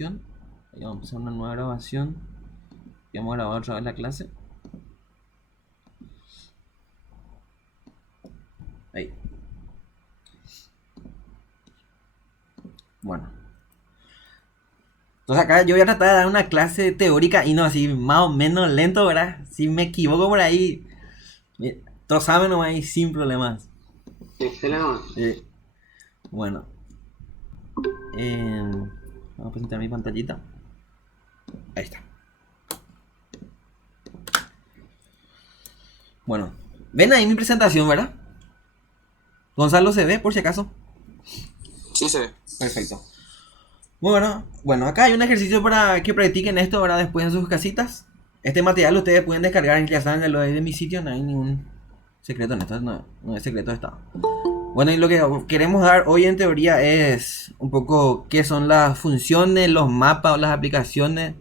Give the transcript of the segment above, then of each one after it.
grabación. Ahí vamos a empezar una nueva grabación. Y vamos a grabar otra vez la clase. Ahí. Bueno. Entonces acá yo voy a tratar de dar una clase teórica y no así más o menos lento, ¿verdad? Si me equivoco por ahí, trozame nomás ahí sin problemas. Excelente. Bueno. Vamos a presentar mi pantallita. Ahí está. Bueno. Ven ahí mi presentación, ¿verdad? Gonzalo se ve por si acaso. Sí, se ve. Perfecto. Muy bueno. Bueno, acá hay un ejercicio para que practiquen esto ahora después en sus casitas. Este material ustedes pueden descargar, ya saben, de mi sitio. No hay ningún secreto en esto. No es secreto de estado. Bueno, y lo que queremos dar hoy en teoría es un poco qué son las funciones, los mapas o las aplicaciones,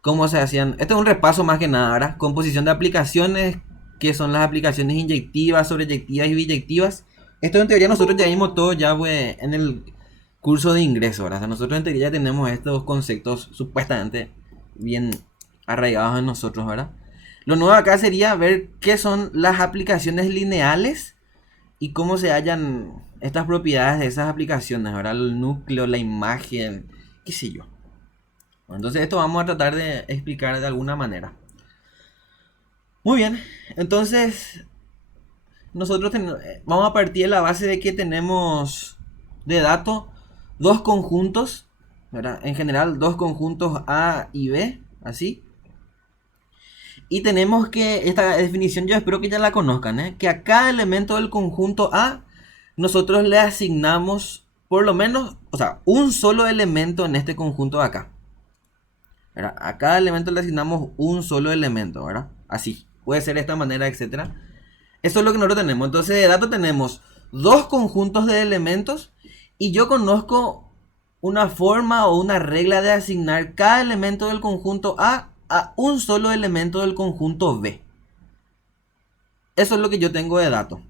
cómo se hacían. Esto es un repaso más que nada, ¿verdad? Composición de aplicaciones, qué son las aplicaciones inyectivas, sobreyectivas y biyectivas. Esto en teoría nosotros ya vimos todo ya pues, en el curso de ingreso, ¿verdad? O sea, nosotros en teoría ya tenemos estos conceptos supuestamente bien arraigados en nosotros, ¿verdad? Lo nuevo acá sería ver qué son las aplicaciones lineales y cómo se hallan estas propiedades de esas aplicaciones, ¿verdad? El núcleo, la imagen, qué sé yo. Entonces esto vamos a tratar de explicar de alguna manera. Muy bien, entonces nosotros vamos a partir de la base de que tenemos de datos dos conjuntos, ¿verdad? En general dos conjuntos A y B, así. Y tenemos que, esta definición yo espero que ya la conozcan, ¿eh? Que a cada elemento del conjunto A nosotros le asignamos por lo menos, o sea, un solo elemento en este conjunto de acá. ¿Verdad? A cada elemento le asignamos un solo elemento, ¿verdad? Así, puede ser de esta manera, etcétera. Eso es lo que nosotros tenemos. Entonces de datos tenemos dos conjuntos de elementos y yo conozco una forma o una regla de asignar cada elemento del conjunto a un solo elemento del conjunto B. Eso es lo que yo tengo de datos.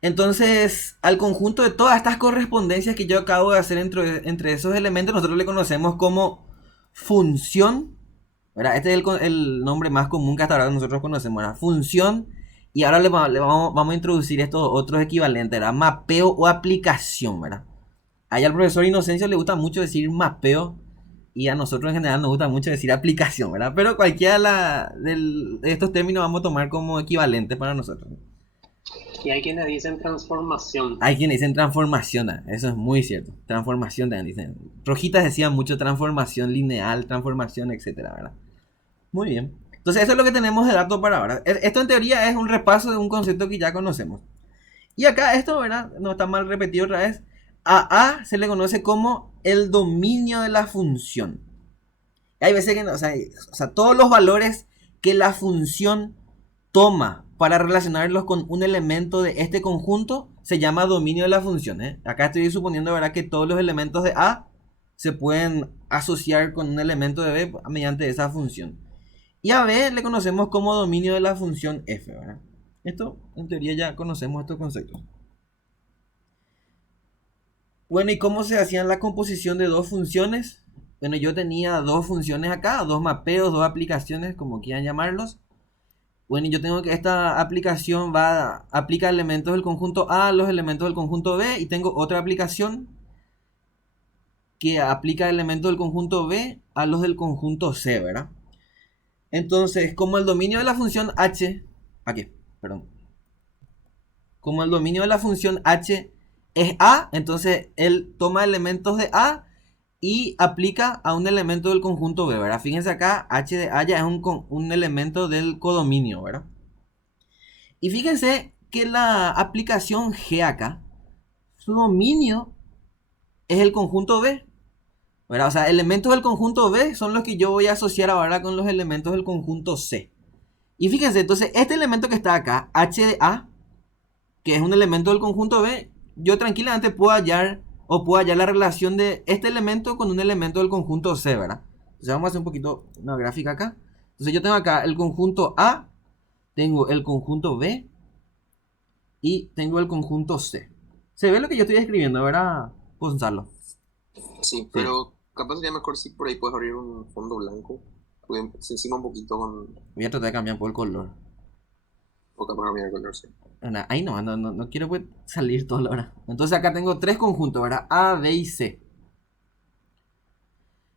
Entonces, al conjunto de todas estas correspondencias que yo acabo de hacer entre esos elementos, nosotros le conocemos como función, ¿verdad? Este es el nombre más común que hasta ahora nosotros conocemos, ¿verdad? Función. Y ahora vamos a introducir estos otros equivalentes, ¿verdad? Mapeo o aplicación, ¿verdad? Ahí al profesor Inocencio le gusta mucho decir mapeo y a nosotros en general nos gusta mucho decir aplicación, ¿verdad? Pero cualquiera de estos términos vamos a tomar como equivalentes para nosotros. Y hay quienes dicen transformación. Hay quienes dicen transformación, eso es muy cierto. Transformación también dicen. Rojitas decían mucho transformación lineal, transformación, etcétera, ¿verdad? Muy bien. Entonces eso es lo que tenemos de datos para ahora. Esto en teoría es un repaso de un concepto que ya conocemos. Y acá esto, ¿verdad? No está mal repetido otra vez. A se le conoce como el dominio de la función. Hay veces que no, o sea, todos los valores que la función toma para relacionarlos con un elemento de este conjunto se llama dominio de la función, ¿eh? Acá estoy suponiendo, ¿verdad?, que todos los elementos de A se pueden asociar con un elemento de B mediante esa función. Y a B le conocemos como dominio de la función f, ¿verdad? Esto, en teoría, ya conocemos estos conceptos. Bueno, ¿y cómo se hacían la composición de dos funciones? Bueno, yo tenía dos funciones acá, dos mapeos, dos aplicaciones, como quieran llamarlos. Bueno, y yo tengo que esta aplicación aplica elementos del conjunto A a los elementos del conjunto B, y tengo otra aplicación que aplica elementos del conjunto B a los del conjunto C, ¿verdad? Entonces, como el dominio de la función h, aquí, perdón, como el dominio de la función h es A, entonces él toma elementos de A y aplica a un elemento del conjunto B, ¿verdad? Fíjense acá, h de A ya es un elemento del codominio, ¿verdad? Y fíjense que la aplicación G acá, su dominio es el conjunto B, ¿verdad? O sea, elementos del conjunto B son los que yo voy a asociar ahora con los elementos del conjunto C. Y fíjense, entonces, este elemento que está acá, H de A, que es un elemento del conjunto B, yo tranquilamente puedo hallar la relación de este elemento con un elemento del conjunto C, ¿verdad? Entonces vamos a hacer un poquito una gráfica acá. Entonces yo tengo acá el conjunto A, tengo el conjunto B y tengo el conjunto C. Se ve lo que yo estoy escribiendo, ¿verdad, Gonzalo? Sí, Sí. pero Capaz sería mejor si por ahí puedes abrir un fondo blanco. Porque se encima un poquito con. Voy a tratar de cambiar por el color. O capaz cambiar el color, sí. Ahí no quiero pues, salir toda la hora. Entonces acá tengo tres conjuntos, ¿verdad? A, B y C.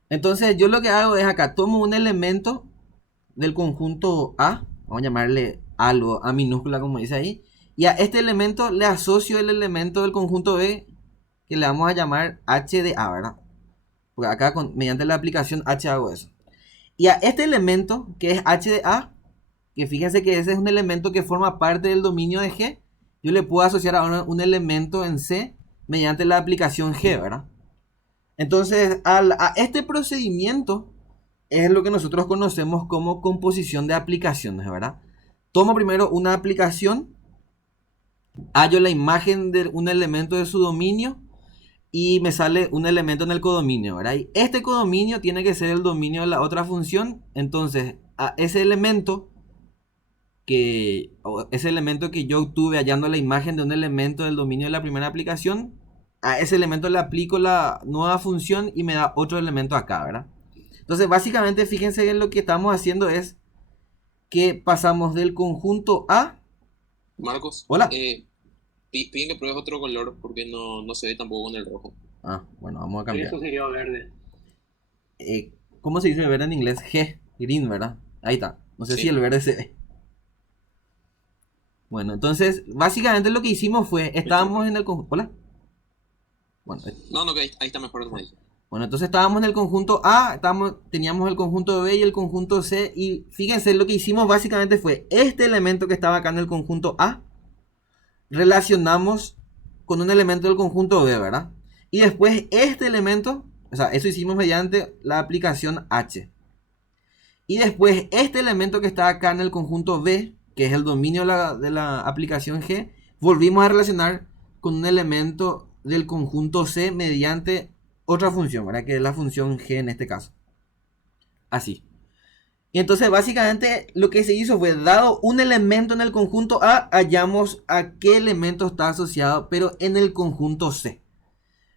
Entonces yo lo que hago es acá, tomo un elemento del conjunto A, vamos a llamarle algo, A minúscula como dice ahí, y a este elemento le asocio el elemento del conjunto B, que le vamos a llamar H de A, ¿verdad? Porque acá mediante la aplicación H hago eso. Y a este elemento, que es H de A, que fíjense que ese es un elemento que forma parte del dominio de G, yo le puedo asociar ahora un elemento en C mediante la aplicación G, ¿verdad? Entonces, a este procedimiento es lo que nosotros conocemos como composición de aplicaciones, ¿verdad? Tomo primero una aplicación, hallo la imagen de un elemento de su dominio y me sale un elemento en el codominio, ¿verdad? Y este codominio tiene que ser el dominio de la otra función. Entonces, a ese elemento que yo obtuve hallando la imagen de un elemento del dominio de la primera aplicación, a ese elemento le aplico la nueva función y me da otro elemento acá, ¿verdad? Entonces, básicamente, fíjense que lo que estamos haciendo es que pasamos del conjunto A. Marcos, Hola. Piden que pruebes otro color porque no se ve tampoco con el rojo. Bueno, vamos a cambiar. Eso sería verde. ¿Cómo se dice verde en inglés? G, green, ¿verdad? Ahí está. No sé si el verde se ve. Bueno, entonces, básicamente lo que hicimos fue, estábamos en el conjunto... ¿Hola? Bueno, no, que ahí está mejor. Bueno, entonces estábamos en el conjunto A, teníamos el conjunto B y el conjunto C, y fíjense, lo que hicimos básicamente fue, este elemento que estaba acá en el conjunto A, relacionamos con un elemento del conjunto B, ¿verdad? Y después este elemento, o sea, eso hicimos mediante la aplicación H. Y después este elemento que está acá en el conjunto B, que es el dominio de la aplicación G, volvimos a relacionar con un elemento del conjunto C mediante otra función, ¿verdad? Que es la función G en este caso. Así. Y entonces básicamente lo que se hizo fue, dado un elemento en el conjunto A, hallamos a qué elemento está asociado, pero en el conjunto C.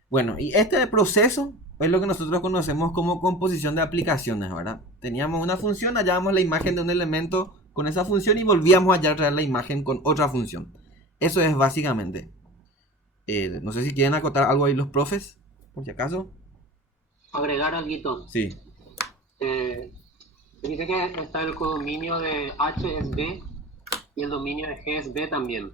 Bueno, y este proceso es lo que nosotros conocemos como composición de aplicaciones, ¿verdad? Teníamos una función, hallábamos la imagen de un elemento con esa función y volvíamos a hallar la imagen con otra función. Eso es básicamente. No sé si quieren acotar algo ahí los profes, por si acaso. Agregar algo. Sí. Dice que está el codominio de H es B y el dominio de G es B también.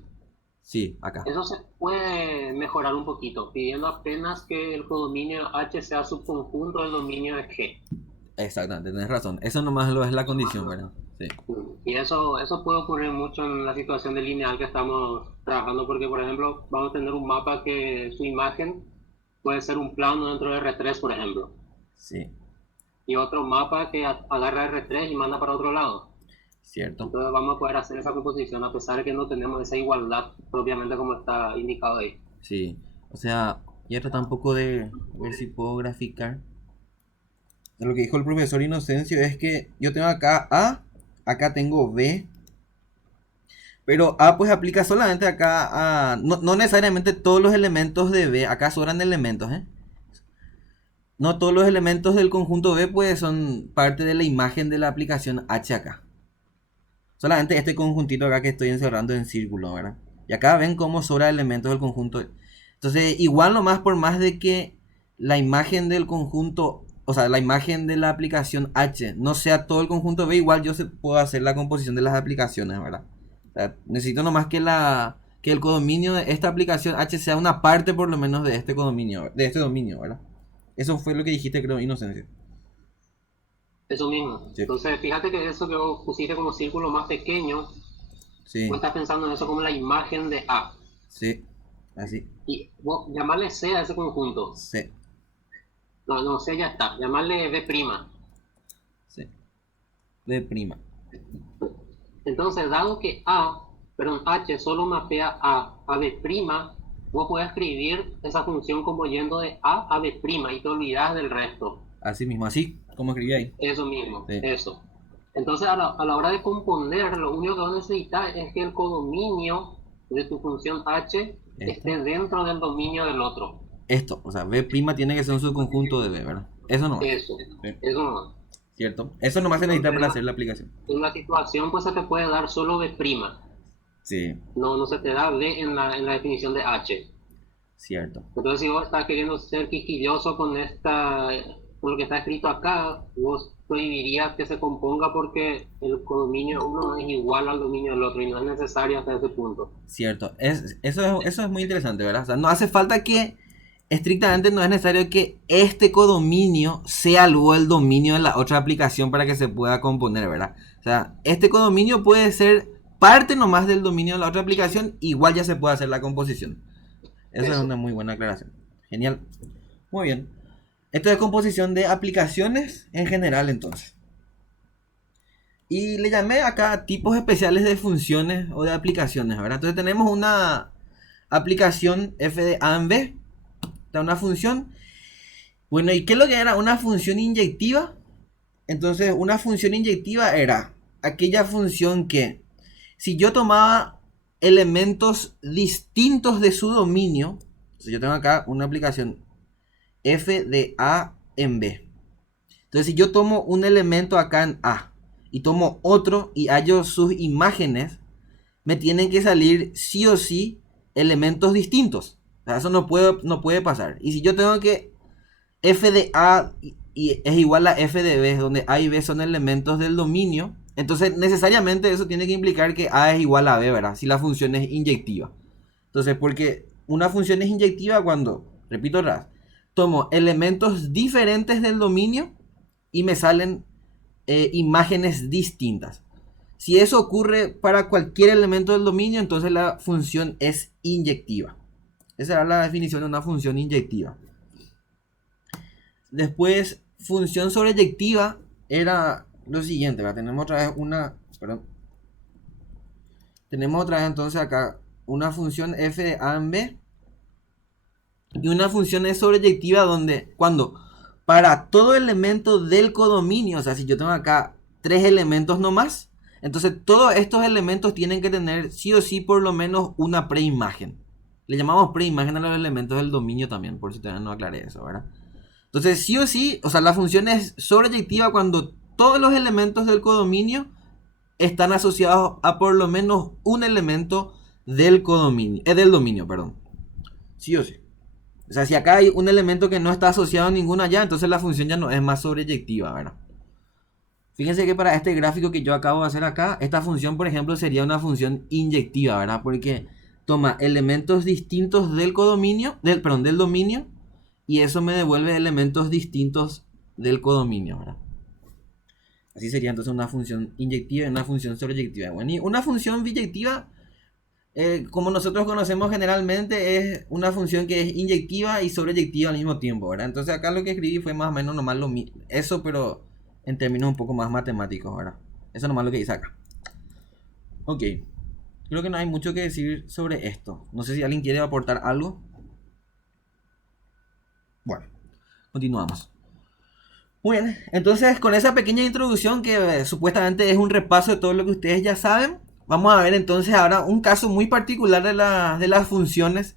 Sí, acá. Eso se puede mejorar un poquito, pidiendo apenas que el codominio H sea subconjunto del dominio de G. Exactamente, tenés razón. Eso nomás es la condición, ¿verdad? Sí. Y eso puede ocurrir mucho en la situación de lineal que estamos trabajando, porque por ejemplo vamos a tener un mapa que su imagen puede ser un plano dentro de R3, por ejemplo. Sí. Y otro mapa que agarra R3 y manda para otro lado. Cierto. Entonces vamos a poder hacer esa composición a pesar de que no tenemos esa igualdad propiamente como está indicado ahí. Sí. O sea, ya trata un poco de ver si puedo graficar. Lo que dijo el profesor Inocencio es que yo tengo acá A, acá tengo B, pero A pues aplica solamente acá a... No necesariamente todos los elementos de B, acá sobran elementos, ¿eh? No todos los elementos del conjunto B pues son parte de la imagen de la aplicación H acá. Solamente este conjuntito acá que estoy encerrando en círculo, ¿verdad? Y acá ven cómo sobra elementos del conjunto. Entonces, igual nomás por más de que la imagen del conjunto, o sea, la imagen de la aplicación H no sea todo el conjunto B, igual yo puedo hacer la composición de las aplicaciones, ¿verdad? O sea, necesito nomás que el codominio de esta aplicación H sea una parte por lo menos de este codominio, de este dominio, ¿verdad? Eso fue lo que dijiste, creo, Inocencio. Eso mismo. Sí. Entonces, fíjate que eso que vos pusiste como círculo más pequeño, sí. Vos estás pensando en eso como la imagen de A. Sí, así. Y vos llamarle C a ese conjunto. C. No, C ya está. Llamarle B'. Sí. B'. Entonces, dado que H solo mapea a B', vos podés escribir esa función como yendo de A a B' y te olvidás del resto. Así mismo, así como escribí ahí. Eso mismo, sí. Eso. Entonces, a la hora de componer, lo único que vas a necesitar es que el codominio de tu función H esté dentro del dominio del otro. Esto, o sea, B' tiene que ser un subconjunto de B, ¿verdad? Eso nomás. Eso, Sí, eso no. ¿cierto? Eso nomás se necesita Entonces, para hacer la aplicación. en la situación, pues se te puede dar solo B'. Sí, No se te da B en la definición de H. cierto. Entonces, si vos estás queriendo ser quisquilloso con lo que está escrito acá, vos prohibirías que se componga porque el dominio uno no es igual al dominio del otro y no es necesario hasta ese punto. Cierto. Eso es muy interesante, ¿verdad? O sea, no hace falta que, estrictamente no es necesario que este codominio sea luego el dominio de la otra aplicación para que se pueda componer, ¿verdad? O sea, este codominio puede ser parte nomás del dominio de la otra aplicación, igual ya se puede hacer la composición. Esa es Eso. una muy buena aclaración. Genial. Muy bien. Esto es composición de aplicaciones en general, entonces. Y le llamé acá tipos especiales de funciones o de aplicaciones, ¿verdad? Entonces tenemos una aplicación f de a en b, está una función. Bueno, ¿y qué es lo que era una función inyectiva? Entonces, una función inyectiva era aquella función que, si yo tomaba elementos distintos de su dominio, entonces yo tengo acá una aplicación f de a en b. Entonces, si yo tomo un elemento acá en a y tomo otro y hallo sus imágenes, me tienen que salir sí o sí elementos distintos. O sea, eso no puede pasar. Y si yo tengo que f de a y es igual a f de b, donde a y b son elementos del dominio, entonces necesariamente eso tiene que implicar que a es igual a b, ¿verdad? Si la función es inyectiva. Entonces, porque una función es inyectiva cuando, repito atrás, tomo elementos diferentes del dominio y me salen imágenes distintas. Si eso ocurre para cualquier elemento del dominio, entonces la función es inyectiva. Esa era la definición de una función inyectiva. Después, función sobreyectiva era lo siguiente, ¿verdad? Tenemos otra vez tenemos otra vez entonces acá una función f de a en b y una función es sobreyectiva donde cuando para todo elemento del codominio, o sea, si yo tengo acá tres elementos nomás, entonces todos estos elementos tienen que tener sí o sí por lo menos una preimagen. Le llamamos preimagen a los elementos del dominio también, por si todavía no aclaré eso, ¿verdad? Entonces sí o sí, o sea, la función es sobreyectiva cuando todos los elementos del codominio están asociados a por lo menos un elemento del codominio, del dominio, perdón. Sí o sí. O sea, si acá hay un elemento que no está asociado a ninguno allá, entonces la función ya no es más sobreyectiva, ¿verdad? Fíjense que para este gráfico que yo acabo de hacer acá, esta función, por ejemplo, sería una función inyectiva, ¿verdad? Porque toma elementos distintos del codominio, del dominio, y eso me devuelve elementos distintos del codominio, ¿verdad? Así sería entonces una función inyectiva y una función sobreyectiva. Bueno, y una función biyectiva, como nosotros conocemos generalmente, es una función que es inyectiva y sobreyectiva al mismo tiempo, ¿verdad? Entonces acá lo que escribí fue más o menos nomás lo mismo. Eso, pero en términos un poco más matemáticos, ¿verdad? Eso nomás lo que dice acá. Ok. Creo que no hay mucho que decir sobre esto. No sé si alguien quiere aportar algo. Bueno, continuamos. Muy bien, entonces con esa pequeña introducción que supuestamente es un repaso de todo lo que ustedes ya saben, vamos a ver entonces ahora un caso muy particular de las funciones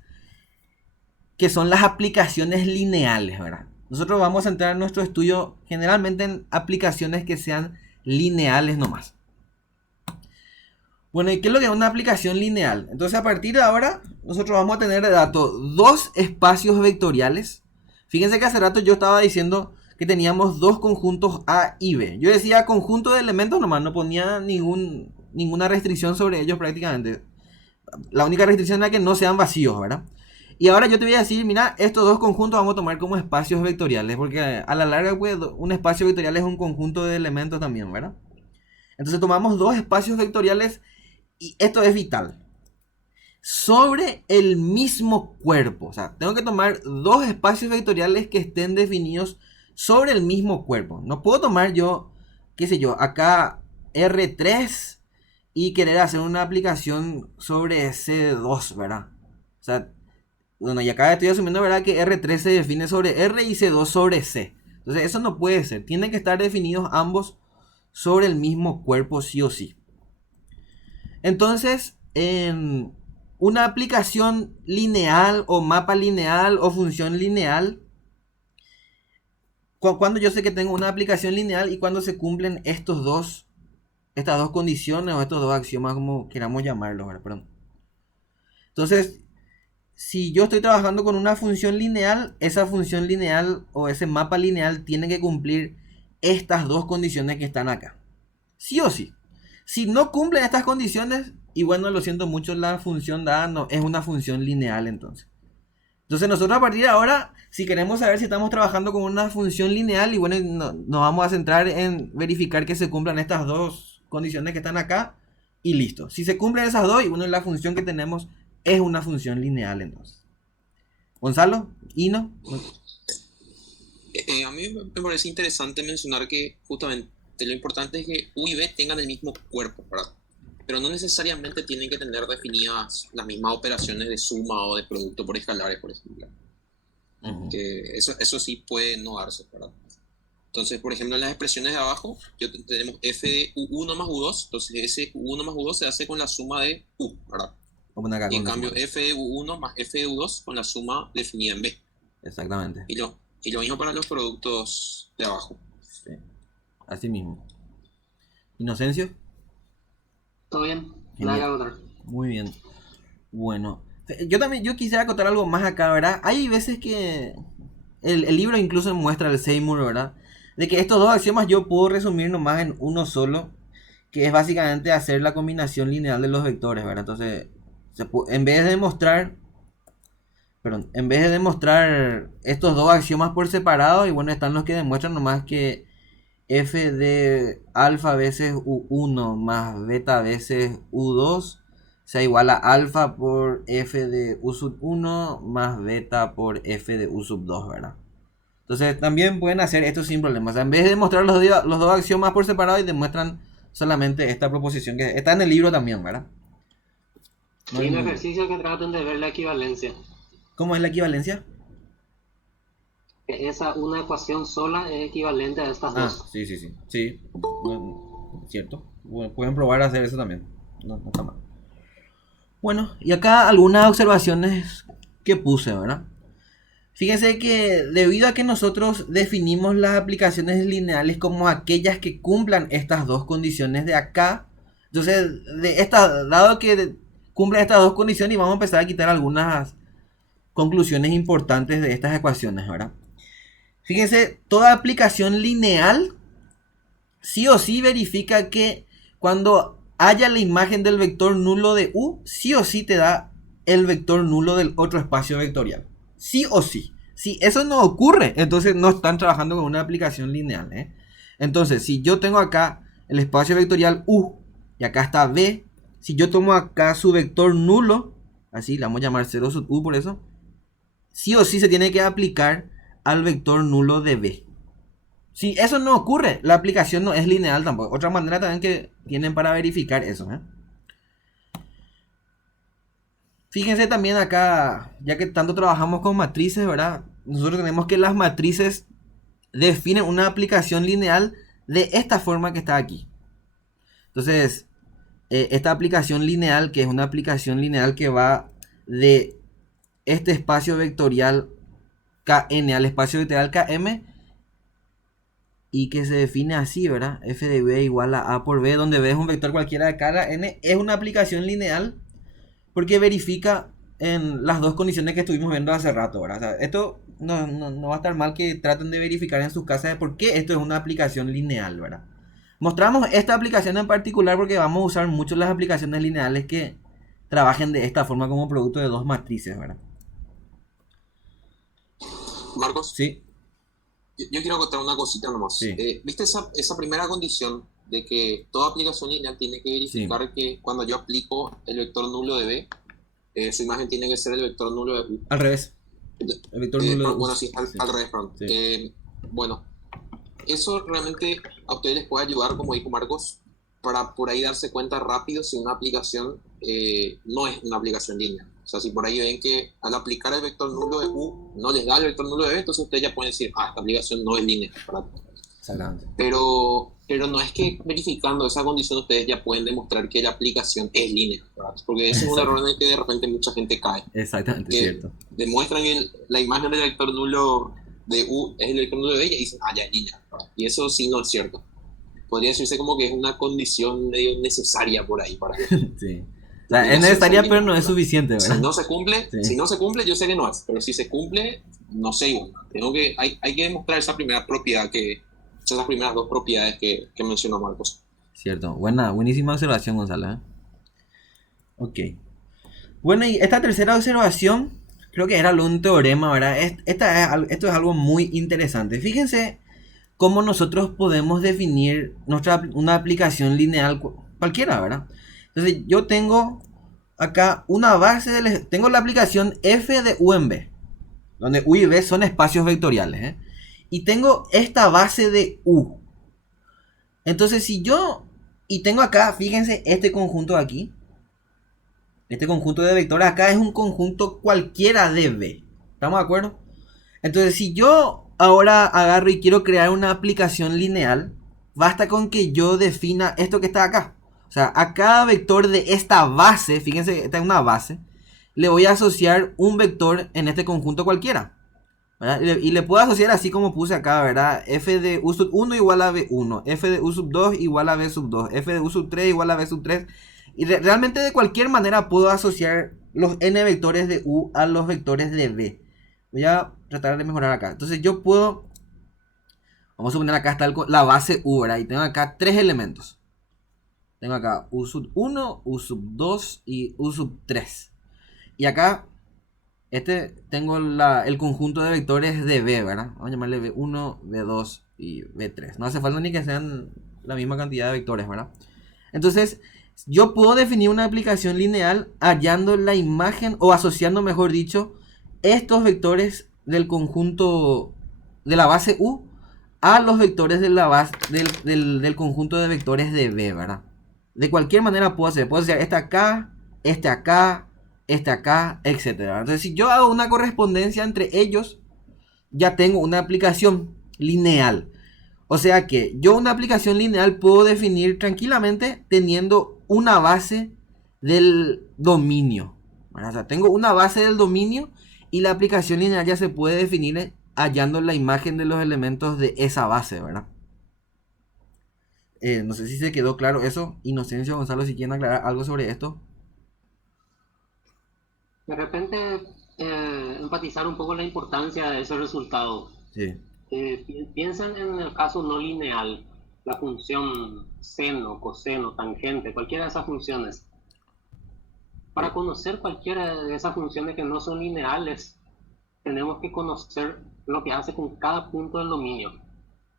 que son las aplicaciones lineales, ¿verdad? Nosotros vamos a centrar nuestro estudio generalmente en aplicaciones que sean lineales nomás. Bueno, ¿y qué es lo que es una aplicación lineal? Entonces a partir de ahora nosotros vamos a tener de dato dos espacios vectoriales. Fíjense que hace rato yo estaba diciendo que teníamos dos conjuntos A y B. Yo decía conjunto de elementos nomás, no ponía ninguna restricción sobre ellos prácticamente. La única restricción era que no sean vacíos, ¿verdad? Y ahora yo te voy a decir, mira, estos dos conjuntos vamos a tomar como espacios vectoriales, porque a la larga pues, un espacio vectorial es un conjunto de elementos también, ¿verdad? Entonces tomamos dos espacios vectoriales y esto es vital. Sobre el mismo cuerpo, o sea, tengo que tomar dos espacios vectoriales que estén definidos sobre el mismo cuerpo. No puedo tomar yo, qué sé yo, acá R3 y querer hacer una aplicación sobre C2, ¿verdad? O sea, bueno, y acá estoy asumiendo, ¿verdad? Que R3 se define sobre R y C2 sobre C. Entonces eso no puede ser. Tienen que estar definidos ambos sobre el mismo cuerpo sí o sí. Entonces, en una aplicación lineal o mapa lineal o función lineal Cuando yo sé que tengo una aplicación lineal y cuando se cumplen estas dos condiciones o estos dos axiomas, como queramos llamarlos, ¿verdad? Perdón. Entonces, si yo estoy trabajando con una función lineal, esa función lineal o ese mapa lineal tiene que cumplir estas dos condiciones que están acá. Sí o sí. Si no cumplen estas condiciones, y bueno, lo siento mucho, la función dada no es una función lineal entonces. Entonces nosotros a partir de ahora, si queremos saber si estamos trabajando con una función lineal, y bueno, nos vamos a centrar en verificar que se cumplan estas dos condiciones que están acá, y listo. Si se cumplen esas dos, y bueno, la función que tenemos es una función lineal entonces. Gonzalo, Ino. A mí me parece interesante mencionar que justamente lo importante es que U y B tengan el mismo cuerpo, ¿verdad? Pero no necesariamente tienen que tener definidas las mismas operaciones de suma o de producto por escalares, por ejemplo. Que eso sí puede no darse, ¿verdad? Entonces, por ejemplo, en las expresiones de abajo, tenemos f de u1 más u2, entonces ese u1 más u2 se hace con la suma de u, ¿verdad? Acá y en cambio, f de u1 más f de u2 con la suma definida en b. Exactamente. Y lo mismo para los productos de abajo. Sí. Así mismo. ¿Inocencio? ¿Todo bien? Nada, otra. Muy bien. Bueno, yo quisiera acotar algo más acá, ¿verdad? Hay veces que el libro incluso muestra el Seymour, ¿verdad? De que estos dos axiomas yo puedo resumir nomás en uno solo, que es básicamente hacer la combinación lineal de los vectores, ¿verdad? Entonces, en vez de demostrar estos dos axiomas por separado, y bueno, están los que demuestran nomás que f de alfa veces u1 más beta veces u2 sea igual a alfa por f de u sub 1 más beta por f de u sub 2, ¿verdad? Entonces también pueden hacer esto sin problemas. O sea, en vez de demostrar los dos axiomas por separado, y demuestran solamente esta proposición que está en el libro también, ¿verdad? Hay un ejercicio que traten de ver la equivalencia. ¿Cómo es la equivalencia? Una ecuación sola es equivalente a estas dos. Sí. Sí, cierto. Bueno, pueden probar a hacer eso también. No está mal. Bueno, y acá algunas observaciones que puse, ¿verdad? Fíjense que debido a que nosotros definimos las aplicaciones lineales como aquellas que cumplan estas dos condiciones de acá, entonces, dado que cumplen estas dos condiciones, y vamos a empezar a quitar algunas conclusiones importantes de estas ecuaciones, ¿verdad? Fíjense, toda aplicación lineal sí o sí verifica que cuando haya la imagen del vector nulo de U, sí o sí te da el vector nulo del otro espacio vectorial. Sí o sí. Si eso no ocurre, entonces no están trabajando con una aplicación lineal, ¿eh? Entonces, si yo tengo acá el espacio vectorial U y acá está B, si yo tomo acá su vector nulo, así le vamos a llamar 0 sub U por eso, sí o sí se tiene que aplicar al vector nulo de B. Si eso no ocurre, la aplicación no es lineal tampoco. Otra manera también que tienen para verificar eso, ¿eh? Fíjense también acá, ya que tanto trabajamos con matrices, ¿verdad? Nosotros tenemos que las matrices definen una aplicación lineal de esta forma que está aquí. Entonces, esta aplicación lineal, que es una aplicación lineal que va de este espacio vectorial Kn al espacio vectorial Km, y que se define así, ¿verdad? F de B igual a A por B, donde B es un vector cualquiera de cada n, es una aplicación lineal porque verifica en las dos condiciones que estuvimos viendo hace rato, ¿verdad? O sea, esto no va a estar mal que traten de verificar en sus casas de por qué esto es una aplicación lineal, ¿verdad? Mostramos esta aplicación en particular porque vamos a usar mucho las aplicaciones lineales que trabajen de esta forma como producto de dos matrices, ¿verdad? Marcos. Sí. Yo quiero contar una cosita nomás. Sí. ¿Viste esa primera condición de que toda aplicación lineal tiene que verificar que cuando yo aplico el vector nulo de B, su imagen tiene que ser el vector nulo de U? Al revés. El vector nulo de U. Bueno, sí, al revés, perdón. Sí. Bueno, eso realmente a ustedes les puede ayudar, como dijo Marcos, para por ahí darse cuenta rápido si una aplicación no es una aplicación lineal. O sea, si por ahí ven que al aplicar el vector nulo de U no les da el vector nulo de B, entonces ustedes ya pueden decir, esta aplicación no es lineal. Exactamente. Pero no es que verificando esa condición ustedes ya pueden demostrar que la aplicación es lineal, ¿verdad? Porque ese es un error en el que de repente mucha gente cae. Exactamente, cierto. Demuestran la imagen del vector nulo de U es el cóndor de B y dicen, ah, ya es lineal, ¿verdad? Y eso sí no es cierto. Podría decirse como que es una condición medio necesaria por ahí para que Sí. O la sea, es aplicación sea necesaria, pero lineal, no es ¿verdad? suficiente, Si ¿verdad? no se cumple, Sí. si no se cumple, yo sé que no es, pero si se cumple, no sé igual. Hay que demostrar esa primera propiedad esas primeras dos propiedades que mencionó Marcos. Cierto. Buenísima observación, Gonzalo, ¿eh? Ok. Bueno, y esta tercera observación, creo que era un teorema, ¿verdad? Esto es algo muy interesante. Fíjense cómo nosotros podemos definir una aplicación lineal cualquiera, ¿verdad? Entonces, yo tengo acá una base, tengo la aplicación f de u en b, donde u y b son espacios vectoriales, ¿eh? Y tengo esta base de u. Entonces, y tengo acá, fíjense, este conjunto de aquí. Este conjunto de vectores acá es un conjunto cualquiera de B. ¿Estamos de acuerdo? Entonces, si yo ahora agarro y quiero crear una aplicación lineal, basta con que yo defina esto que está acá. O sea, a cada vector de esta base, fíjense, esta es una base, le voy a asociar un vector en este conjunto cualquiera, ¿verdad? Y le puedo asociar así como puse acá, ¿verdad? F de U sub 1 igual a B1, F de U sub 2 igual a B sub 2, F de U sub 3 igual a B sub 3. Y realmente de cualquier manera puedo asociar los n vectores de U a los vectores de B. Voy a tratar de mejorar acá. Entonces yo puedo, vamos a suponer acá está la base U, ¿verdad? Y tengo acá tres elementos. Tengo acá U sub 1, U sub 2 y U sub 3. Y acá tengo el conjunto de vectores de B, ¿verdad? Vamos a llamarle B1, B2 y B3. No hace falta ni que sean la misma cantidad de vectores, ¿verdad? Entonces, yo puedo definir una aplicación lineal hallando la imagen, o asociando, mejor dicho, estos vectores del conjunto de la base U a los vectores de la base, del conjunto de vectores de B, ¿verdad? De cualquier manera puedo hacer este acá, este acá, este acá, etcétera. Entonces, si yo hago una correspondencia entre ellos, ya tengo una aplicación lineal. O sea que yo una aplicación lineal puedo definir tranquilamente teniendo una base del dominio. ¿Verdad? O sea, tengo una base del dominio y la aplicación lineal ya se puede definir hallando la imagen de los elementos de esa base, ¿verdad? No sé si se quedó claro eso. Inocencio, Gonzalo, si quieren aclarar algo sobre esto. De repente, enfatizar un poco la importancia de ese resultado. Sí. Piensen en el caso no lineal, la función seno, coseno, tangente, cualquiera de esas funciones. Para conocer cualquiera de esas funciones que no son lineales, tenemos que conocer lo que hace con cada punto del dominio.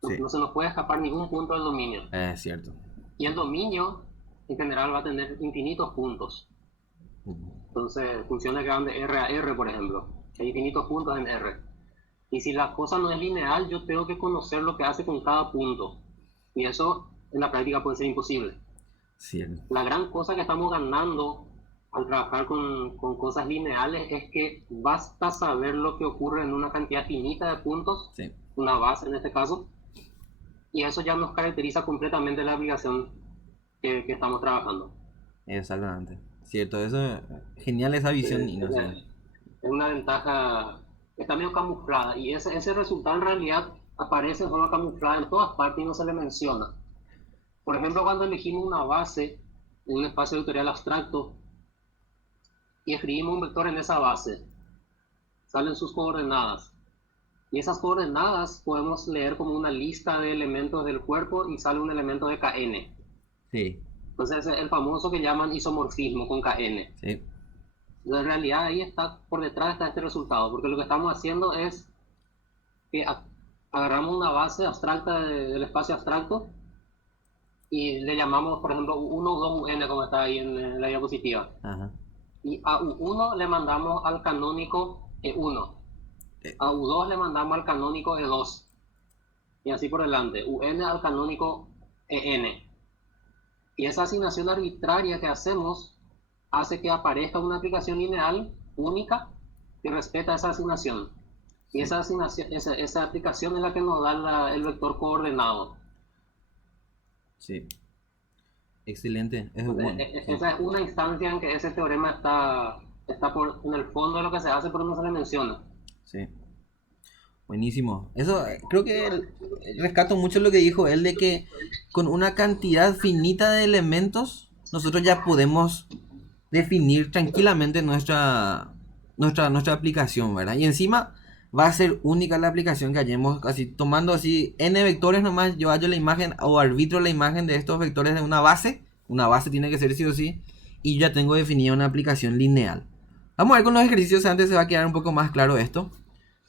Sí. No se nos puede escapar ningún punto del dominio. Es cierto. Y el dominio, en general, va a tener infinitos puntos. Entonces, funciones que van de R a R, por ejemplo. Hay infinitos puntos en R. Y si la cosa no es lineal, yo tengo que conocer lo que hace con cada punto. Y eso en la práctica puede ser imposible. Cierto. La gran cosa que estamos ganando al trabajar con cosas lineales es que basta saber lo que ocurre en una cantidad finita de puntos, Sí. una base en este caso, y eso ya nos caracteriza completamente la aplicación que estamos trabajando. Exactamente. Cierto, eso genial esa visión. Es una ventaja que está medio camuflada, y ese resultado en realidad aparece de forma camuflada en todas partes y no se le menciona. Por ejemplo, cuando elegimos una base en un espacio vectorial abstracto y escribimos un vector en esa base, salen sus coordenadas. Y esas coordenadas podemos leer como una lista de elementos del cuerpo y sale un elemento de Kn. Sí. Entonces es el famoso que llaman isomorfismo con Kn. Sí. En realidad ahí está, por detrás está este resultado, porque lo que estamos haciendo es que agarramos una base abstracta del espacio abstracto y le llamamos, por ejemplo, U1, U2, UN, como está ahí en la diapositiva. Ajá. Y a U1 le mandamos al canónico E1. A U2 le mandamos al canónico E2. Y así por delante. UN al canónico EN. Y esa asignación arbitraria que hacemos hace que aparezca una aplicación lineal única que respeta esa asignación. Y esa aplicación es la que nos da el vector coordenado. Sí. Excelente. Esa es una instancia en que ese teorema está en el fondo de lo que se hace, pero no se le menciona. Sí. Buenísimo. Eso creo que rescato mucho lo que dijo él de que con una cantidad finita de elementos nosotros ya podemos definir tranquilamente nuestra aplicación, ¿verdad? Y encima va a ser única la aplicación que hallemos, así tomando así n vectores nomás, yo hallo la imagen o arbitro la imagen de estos vectores de una base tiene que ser sí o sí, y ya tengo definida una aplicación lineal. Vamos a ver con los ejercicios, antes se va a quedar un poco más claro esto,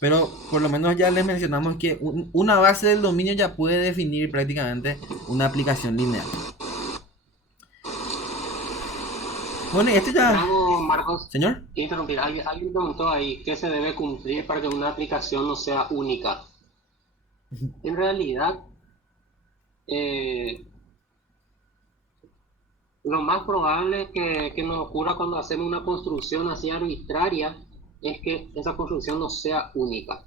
pero por lo menos ya les mencionamos que una base del dominio ya puede definir prácticamente una aplicación lineal. Bueno, y este ya... Bravo, Marcos. Señor. Quiero interrumpir. Alguien preguntó ahí qué se debe cumplir para que una aplicación no sea única. En realidad, lo más probable que nos ocurra cuando hacemos una construcción así arbitraria es que esa construcción no sea única.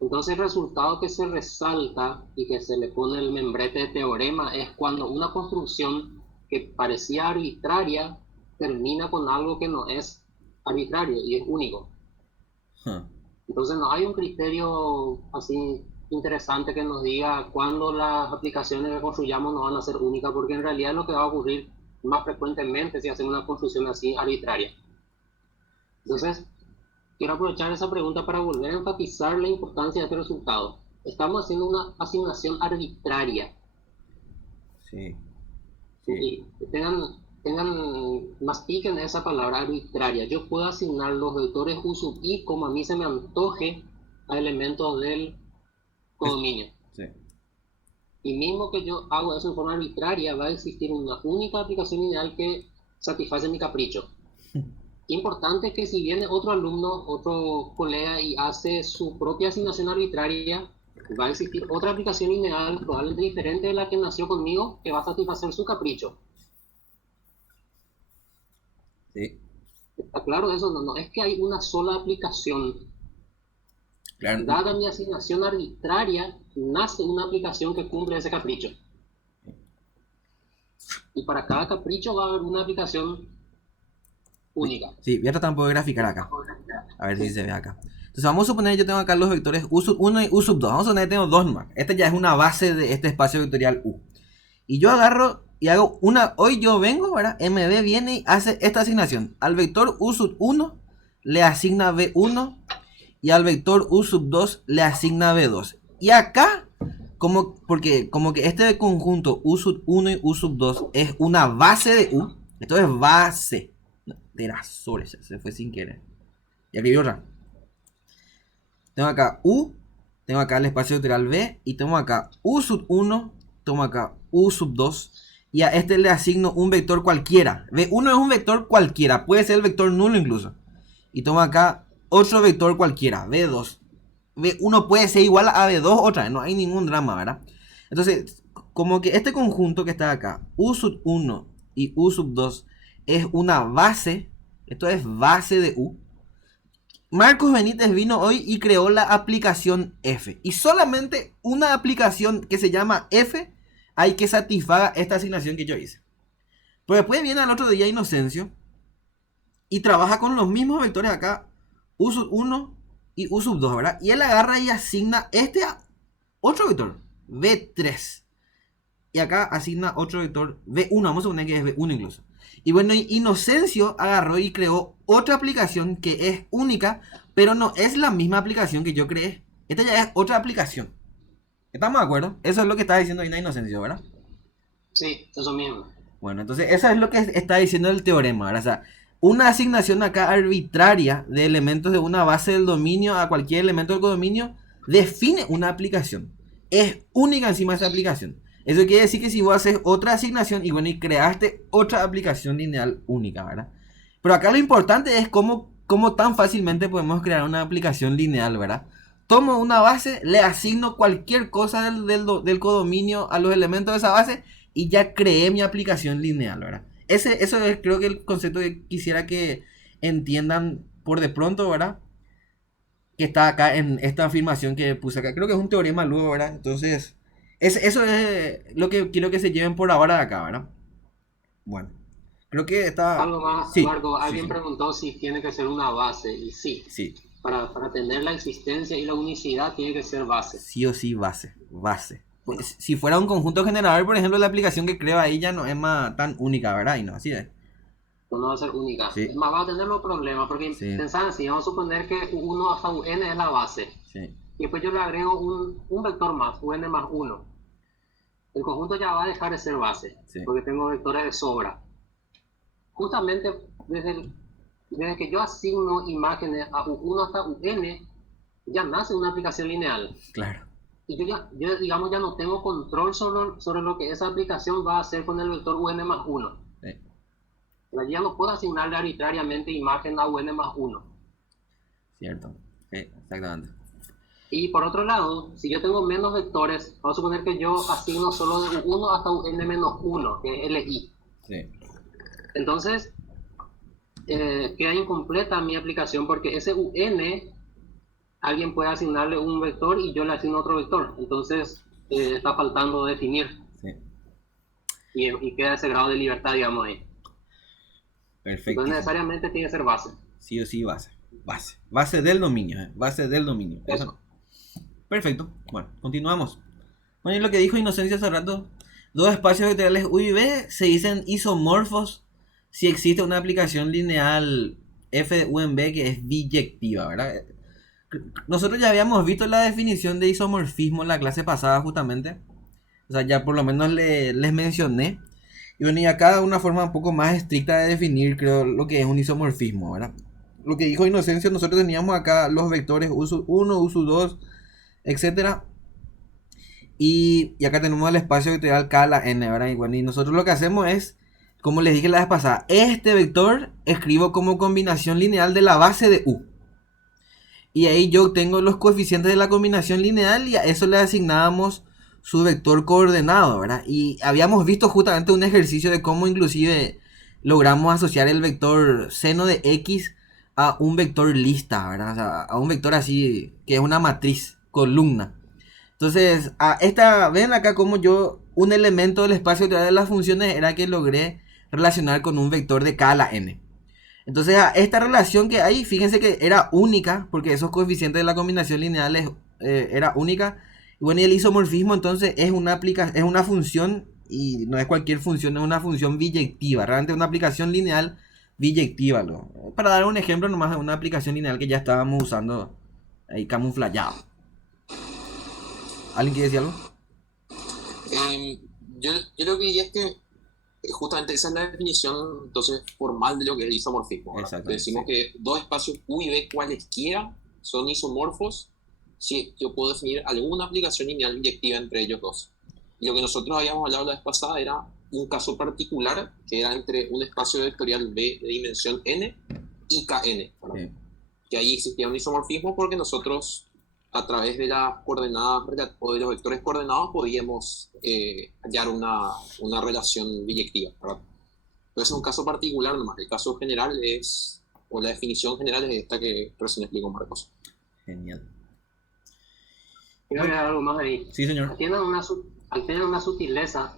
Entonces el resultado que se resalta y que se le pone el membrete de teorema es cuando una construcción que parecía arbitraria termina con algo que no es arbitrario y es único. Entonces no hay un criterio así interesante que nos diga cuándo las aplicaciones que construyamos no van a ser únicas, porque en realidad es lo que va a ocurrir más frecuentemente si hacemos una construcción así arbitraria. Entonces, quiero aprovechar esa pregunta para volver a enfatizar la importancia de este resultado. Estamos haciendo una asignación arbitraria. Sí. Y mastiquen esa palabra arbitraria. Yo puedo asignar los vectores U sub i como a mí se me antoje a elementos del codominio. Sí. Y mismo que yo hago eso en forma arbitraria, va a existir una única aplicación lineal que satisface mi capricho. Importante que si viene otro alumno, otro colega y hace su propia asignación arbitraria, va a existir otra aplicación lineal probablemente diferente de la que nació conmigo, que va a satisfacer su capricho. Sí. ¿Está claro eso? No es que hay una sola aplicación. Claro. Dada mi asignación arbitraria, nace una aplicación que cumple ese capricho. Y para cada capricho va a haber una aplicación única. Sí, voy a tratar un poco de graficar acá. A ver si se ve acá. Entonces vamos a suponer que yo tengo acá los vectores U sub 1 y U sub 2. Vamos a suponer que tengo dos nomás. Esta ya es una base de este espacio vectorial U. Y yo agarro y hago una... Hoy yo vengo, ¿verdad? MB viene y hace esta asignación. Al vector U sub 1 le asigna B1 y al vector U sub 2 le asigna B2. Y acá, como que este conjunto U sub 1 y U sub 2 es una base de U. Esto es base. Era sobre, se fue sin querer. Y aquí otra. Tengo acá U, tengo acá el espacio vectorial B y tengo acá U sub 1, tengo acá U sub 2 y a este le asigno un vector cualquiera. B1 es un vector cualquiera, puede ser el vector nulo incluso. Y tengo acá otro vector cualquiera, B2. B1 puede ser igual a B2 otra vez, no hay ningún drama, ¿verdad? Entonces, como que este conjunto que está acá, U sub 1 y U sub 2 es una base, esto es base de U. Marcos Benítez vino hoy y creó la aplicación F. Y solamente una aplicación que se llama F hay que satisfaga esta asignación que yo hice. Pero después viene al otro día Inocencio y trabaja con los mismos vectores acá, U sub 1 y U sub 2, ¿verdad? Y él agarra y asigna este a otro vector, B3. Y acá asigna otro vector B1, vamos a suponer que es B1 incluso. Y bueno, Inocencio agarró y creó otra aplicación que es única, pero no es la misma aplicación que yo creé. Esta ya es otra aplicación. ¿Estamos de acuerdo? Eso es lo que está diciendo Inocencio, ¿verdad? Sí, eso mismo. Bueno, entonces eso es lo que está diciendo el teorema, ¿verdad? O sea, una asignación acá arbitraria de elementos de una base del dominio a cualquier elemento del codominio define una aplicación. Es única encima de esa aplicación. Eso quiere decir que si vos haces otra asignación y bueno, y creaste otra aplicación lineal única, ¿verdad? Pero acá lo importante es cómo tan fácilmente podemos crear una aplicación lineal, ¿verdad? Tomo una base, le asigno cualquier cosa del codominio a los elementos de esa base y ya creé mi aplicación lineal, ¿verdad? Eso es creo que el concepto que quisiera que entiendan por de pronto, ¿verdad? Que está acá en esta afirmación que puse acá. Creo que es un teorema luego, ¿verdad? Entonces... Eso es lo que quiero que se lleven por ahora de acá, ¿verdad? Bueno, creo que está... Algo más, sí, Marco, alguien sí. preguntó si tiene que ser una base, y sí. Sí. para tener la existencia y la unicidad tiene que ser base. Sí o sí, base. Pues, si fuera un conjunto generador, por ejemplo, la aplicación que creo ahí ya no es más tan única, ¿verdad? Y no, así es. No va a ser única. Sí, Es más, va a tener los problemas, porque sí, pensar así, vamos a suponer que U1 hasta UN es la base. sí, Y después yo le agrego un vector más, UN más 1. El conjunto ya va a dejar de ser base, sí. porque tengo vectores de sobra. Justamente desde que yo asigno imágenes a U1 hasta UN, ya nace una aplicación lineal. Claro. Y yo digamos, ya no tengo control sobre lo que esa aplicación va a hacer con el vector UN más 1. Sí, Ya no puedo asignarle arbitrariamente imagen a UN más 1. cierto. Sí, exactamente. Y por otro lado, si yo tengo menos vectores, vamos a suponer que yo asigno solo de U1 hasta UN menos 1, que es LI. Sí, Entonces, queda incompleta mi aplicación porque ese UN, alguien puede asignarle un vector y yo le asigno otro vector. Entonces, está faltando definir sí. y queda ese grado de libertad, digamos, ahí. Perfecto. Entonces, necesariamente tiene que ser base. Sí o sí, base. Base del dominio, Base del dominio. Eso no. Perfecto. Bueno, continuamos. Bueno, y lo que dijo Inocencia hace rato, dos espacios vectoriales U y V se dicen isomorfos si existe una aplicación lineal f de U en V que es biyectiva, ¿verdad? Nosotros ya habíamos visto la definición de isomorfismo en la clase pasada justamente. O sea, ya por lo menos les mencioné. Y bueno, y acá una forma un poco más estricta de definir, creo, lo que es un isomorfismo, ¿verdad? Lo que dijo Inocencio, nosotros teníamos acá los vectores uso 1, uso 2, etcétera. Y acá tenemos el espacio vectorial K a la n, ¿verdad? Y bueno, y nosotros lo que hacemos es, como les dije la vez pasada, este vector escribo como combinación lineal de la base de U. Y ahí yo tengo los coeficientes de la combinación lineal y a eso le asignábamos su vector coordenado, ¿verdad? Y habíamos visto justamente un ejercicio de cómo inclusive logramos asociar el vector seno de X a un vector lista, ¿verdad? O sea, a un vector así, que es una matriz, columna. Entonces, ven acá como yo, un elemento del espacio vectorial de las funciones era que logré relacionar con un vector de K a la n. Entonces, esta relación que hay, fíjense que era única, porque esos coeficientes de la combinación lineal era única. Y bueno, y el isomorfismo entonces es una función, y no es cualquier función, es una función biyectiva, realmente una aplicación lineal biyectiva. Para dar un ejemplo nomás de una aplicación lineal que ya estábamos usando ahí camuflado. ¿Alguien quiere decir algo? Yo lo que diría es que justamente esa es la definición entonces formal de lo que es isomorfismo. Decimos que dos espacios U y V cualesquiera son isomorfos si yo puedo definir alguna aplicación lineal biyectiva entre ellos dos. Y lo que nosotros habíamos hablado la vez pasada era un caso particular que era entre un espacio vectorial V de dimensión n y Kn, sí. Que ahí existía un isomorfismo porque nosotros a través de las coordenadas o de los vectores coordenados podíamos hallar una relación biyectiva, ¿verdad? Entonces es un caso particular nomás. El caso general es, o la definición general es esta que recién explicó Marcos. Genial. Quiero agregar algo más ahí. Sí, señor. Al tener una sutileza,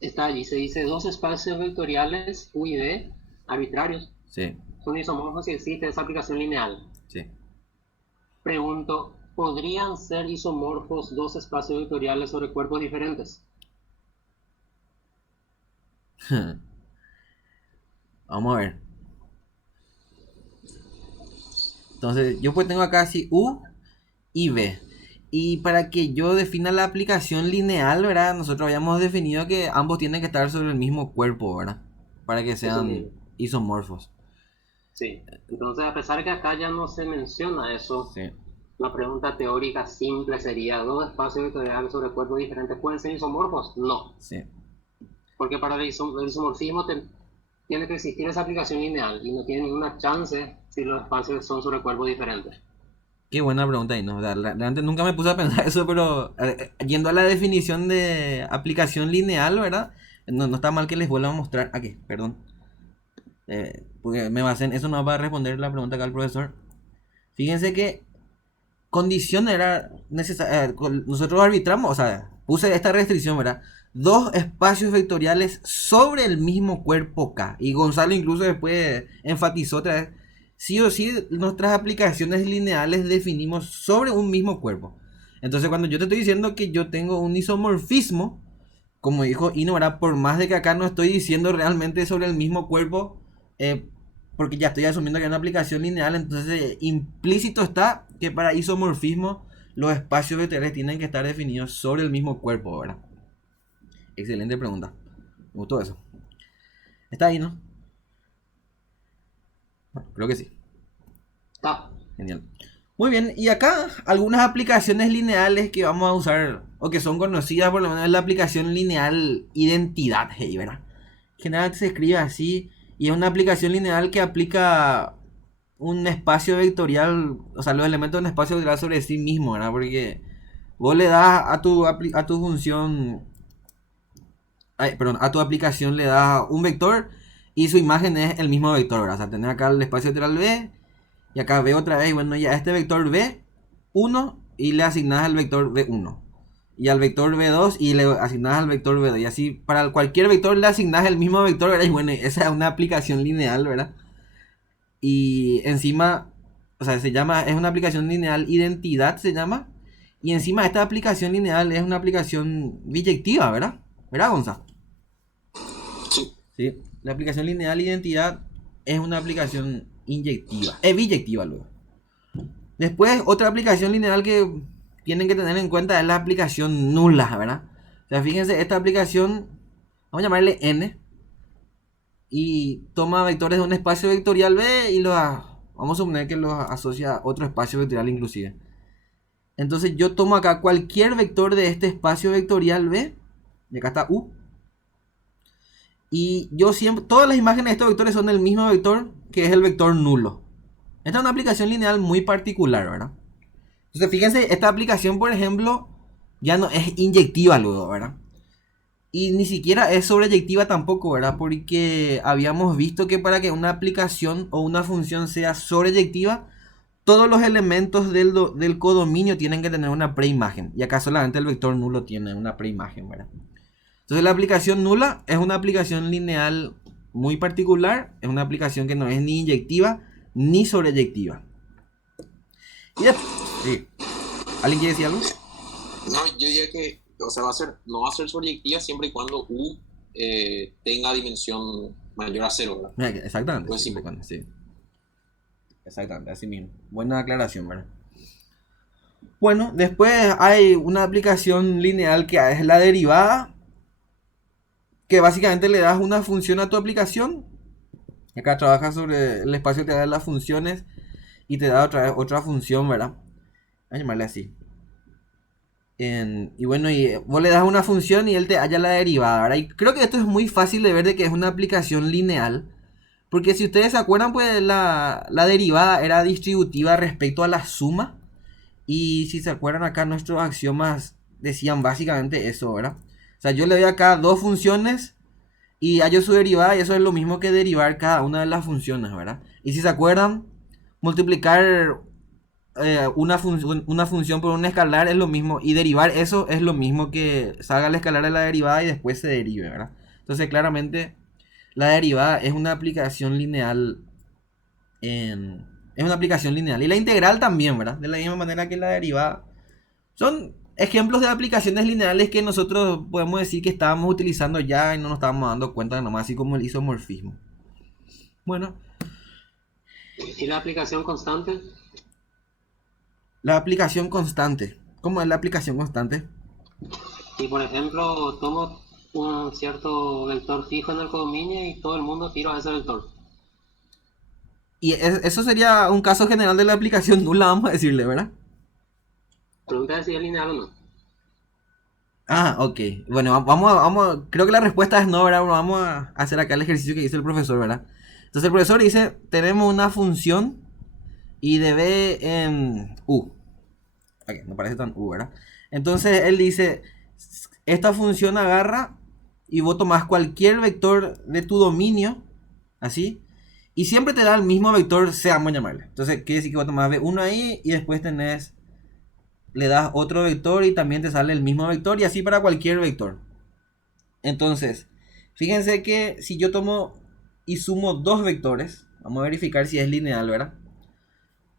está allí, se dice dos espacios vectoriales U y V arbitrarios. Sí. Son isomorfos si existe esa aplicación lineal. Sí. Pregunto, ¿podrían ser isomorfos dos espacios vectoriales sobre cuerpos diferentes? Vamos a ver. Entonces, yo pues tengo acá así U y V. Y para que yo defina la aplicación lineal, ¿verdad? Nosotros habíamos definido que ambos tienen que estar sobre el mismo cuerpo, ¿verdad? Para que sean isomorfos. Sí. Entonces, a pesar que acá ya no se menciona eso, sí. La pregunta teórica simple sería, ¿dos espacios vectoriales sobre cuerpos diferentes pueden ser isomorfos? No. Sí. Porque para el isomorfismo tiene que existir esa aplicación lineal y no tiene ninguna chance si los espacios son sobre cuerpos diferentes. Qué buena pregunta ahí, ¿no? Realmente nunca me puse a pensar eso, pero yendo a la definición de aplicación lineal, ¿verdad? No está mal que les vuelva a mostrar. Aquí, perdón. Porque me basen, eso no va a responder la pregunta acá al profesor. Fíjense que condición era necesaria. Nosotros arbitramos, o sea, puse esta restricción, ¿verdad? Dos espacios vectoriales sobre el mismo cuerpo K. Y Gonzalo incluso después enfatizó otra vez sí o sí nuestras aplicaciones lineales definimos sobre un mismo cuerpo. Entonces cuando yo te estoy diciendo que yo tengo un isomorfismo, como dijo Ino, ¿verdad? Por más de que acá no estoy diciendo realmente sobre el mismo cuerpo, porque ya estoy asumiendo que es una aplicación lineal, entonces implícito está que para isomorfismo los espacios vectoriales tienen que estar definidos sobre el mismo cuerpo, ¿verdad? Excelente pregunta. Me gustó eso. Está ahí, ¿no? Bueno, creo que sí. Está. Genial. Muy bien, y acá algunas aplicaciones lineales que vamos a usar, o que son conocidas por lo menos, es la aplicación lineal identidad, hey, ¿verdad? Generalmente se escribe así, y es una aplicación lineal que aplica un espacio vectorial, o sea, los elementos de un espacio vectorial sobre sí mismo, ¿verdad? Porque vos le das a tu función, perdón, a tu aplicación le das un vector y su imagen es el mismo vector, ¿verdad? O sea, tenés acá el espacio vectorial B y acá B otra vez, y bueno, ya este vector B1 y le asignás al vector B1 y al vector B2 y le asignás al vector B2 y así para cualquier vector le asignás el mismo vector, ¿verdad? Y bueno, esa es una aplicación lineal, ¿verdad? Y encima, o sea, es una aplicación lineal identidad, se llama. Y encima esta aplicación lineal es una aplicación biyectiva, ¿verdad? ¿Verdad, Gonza? Sí. Sí. La aplicación lineal identidad es una aplicación inyectiva. Es biyectiva luego. Después, otra aplicación lineal que tienen que tener en cuenta es la aplicación nula, ¿verdad? O sea, fíjense, esta aplicación, vamos a llamarle N. Y toma vectores de un espacio vectorial B y vamos a suponer que los asocia a otro espacio vectorial inclusive. Entonces yo tomo acá cualquier vector de este espacio vectorial B, y acá está U, y yo siempre, todas las imágenes de estos vectores son del mismo vector, que es el vector nulo. Esta es una aplicación lineal muy particular, ¿verdad? Entonces fíjense, esta aplicación, por ejemplo, ya no es inyectiva luego, ¿verdad? Y ni siquiera es sobreyectiva tampoco, ¿verdad? Porque habíamos visto que para que una aplicación o una función sea sobreyectiva, todos los elementos del codominio tienen que tener una preimagen. Y acá solamente el vector nulo tiene una preimagen, ¿verdad? Entonces la aplicación nula es una aplicación lineal muy particular. Es una aplicación que no es ni inyectiva ni sobreyectiva. Y sí. ¿Alguien quiere decir algo? No, yo diría que, o sea, no va a ser sobreyectiva siempre y cuando U tenga dimensión mayor a 0, ¿verdad? Mira, exactamente. Pues Sí, sí. sí. Exactamente, así mismo. Buena aclaración, ¿verdad? Bueno, después hay una aplicación lineal que es la derivada, que básicamente le das una función a tu aplicación. Acá trabajas sobre el espacio que te da las funciones y te da otra función, ¿verdad? Vamos a llamarle así. Y bueno, y vos le das una función y él te halla la derivada, ¿verdad? Y creo que esto es muy fácil de ver de que es una aplicación lineal. Porque si ustedes se acuerdan, pues la derivada era distributiva respecto a la suma. Y si se acuerdan acá, nuestros axiomas decían básicamente eso, ¿verdad? O sea, yo le doy acá dos funciones y hallo su derivada y eso es lo mismo que derivar cada una de las funciones, ¿verdad? Y si se acuerdan, multiplicar una función por un escalar es lo mismo y derivar eso es lo mismo que salga el escalar de la derivada y después se derive, ¿verdad? Entonces claramente la derivada es una aplicación lineal es una aplicación lineal. Y la integral también, ¿verdad? De la misma manera que la derivada. Son ejemplos de aplicaciones lineales que nosotros podemos decir que estábamos utilizando ya y no nos estábamos dando cuenta nomás, así como el isomorfismo. Bueno. ¿Y la aplicación constante? La aplicación constante. ¿Cómo es la aplicación constante? Y por ejemplo, tomo un cierto vector fijo en el codominio y todo el mundo tira a ese vector. Y eso sería un caso general de la aplicación nula, vamos a decirle, ¿verdad? Pregunta si es lineal o no. Ah, ok. Bueno, creo que la respuesta es no, ¿verdad? Bueno, vamos a hacer acá el ejercicio que dice el profesor, ¿verdad? Entonces el profesor dice, tenemos una función y de b en u. Ok, no parece tan u, ¿verdad? Entonces él dice, esta función agarra y vos tomás cualquier vector de tu dominio, así, y siempre te da el mismo vector, sea, vamos a llamarle. Entonces quiere decir que vos tomás b1 ahí y después le das otro vector y también te sale el mismo vector y así para cualquier vector. Entonces, fíjense que si yo tomo y sumo dos vectores, Vamos a verificar si es lineal, ¿verdad?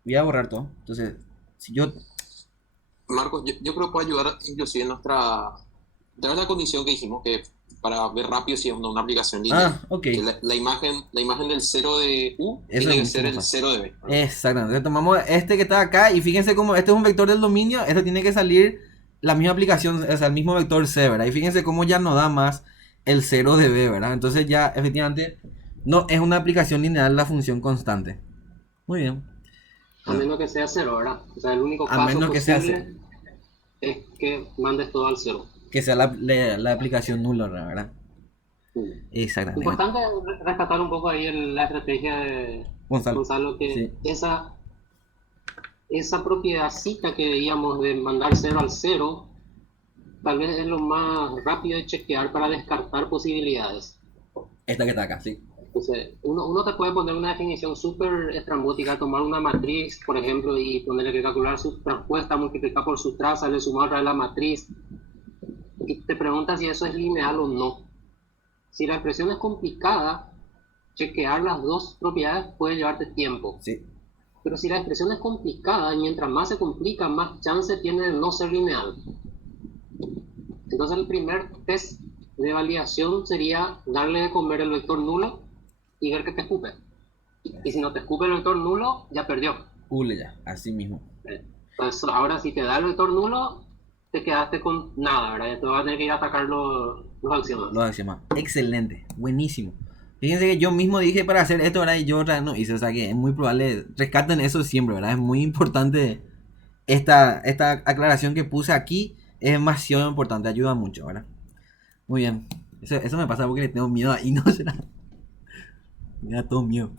Voy a borrar todo. Entonces, si yo... Marcos, yo creo que puede ayudar inclusive en la condición que dijimos, que para ver rápido si es una aplicación lineal. Ok. Que la imagen del 0 de U Eso tiene que es ser mucho el más 0 de B. Exactamente. Entonces tomamos este que está acá y fíjense cómo este es un vector del dominio, esto tiene que salir la misma aplicación, o sea, el mismo vector C, ¿verdad? Y fíjense cómo ya no da más el 0 de B, ¿verdad? Entonces ya efectivamente no es una aplicación lineal la función constante. Muy bien. A menos que sea cero, ¿verdad? O sea, el único A paso menos que sea posible es que mandes todo al cero. Que sea la aplicación nula, ¿verdad? Exactamente. Importante rescatar un poco ahí la estrategia de Gonzalo, que Sí. esa propiedadcita que veíamos de mandar 0 al 0, tal vez es lo más rápido de chequear para descartar posibilidades. Esta que está acá, sí. Entonces, uno te puede poner una definición súper estrambótica, tomar una matriz, por ejemplo, y ponerle que calcular su transpuesta, multiplicar por su traza, le sumar otra vez la matriz, y te pregunta si eso es lineal o no. Si la expresión es complicada, chequear las dos propiedades puede llevarte tiempo. Sí. Pero si la expresión es complicada, mientras más se complica, más chance tiene de no ser lineal. Entonces el primer test de validación sería darle de comer el vector nulo y ver que te escupe. Y si no te escupe el vector nulo, ya perdió. Ya, así mismo. Entonces ahora si te da el vector nulo, te quedaste con nada, ¿verdad? Ya te vas a tener que ir a atacar los axiomas. Los axiomas. Excelente, buenísimo. Fíjense que yo mismo dije para hacer esto, ¿verdad? Y yo no hice, o sea que es muy probable, rescaten eso siempre, ¿verdad? Es muy importante esta aclaración que puse aquí, es demasiado importante, ayuda mucho, ¿verdad? Muy bien. Eso me pasa porque le tengo miedo ahí, ¿no será? Me da todo miedo.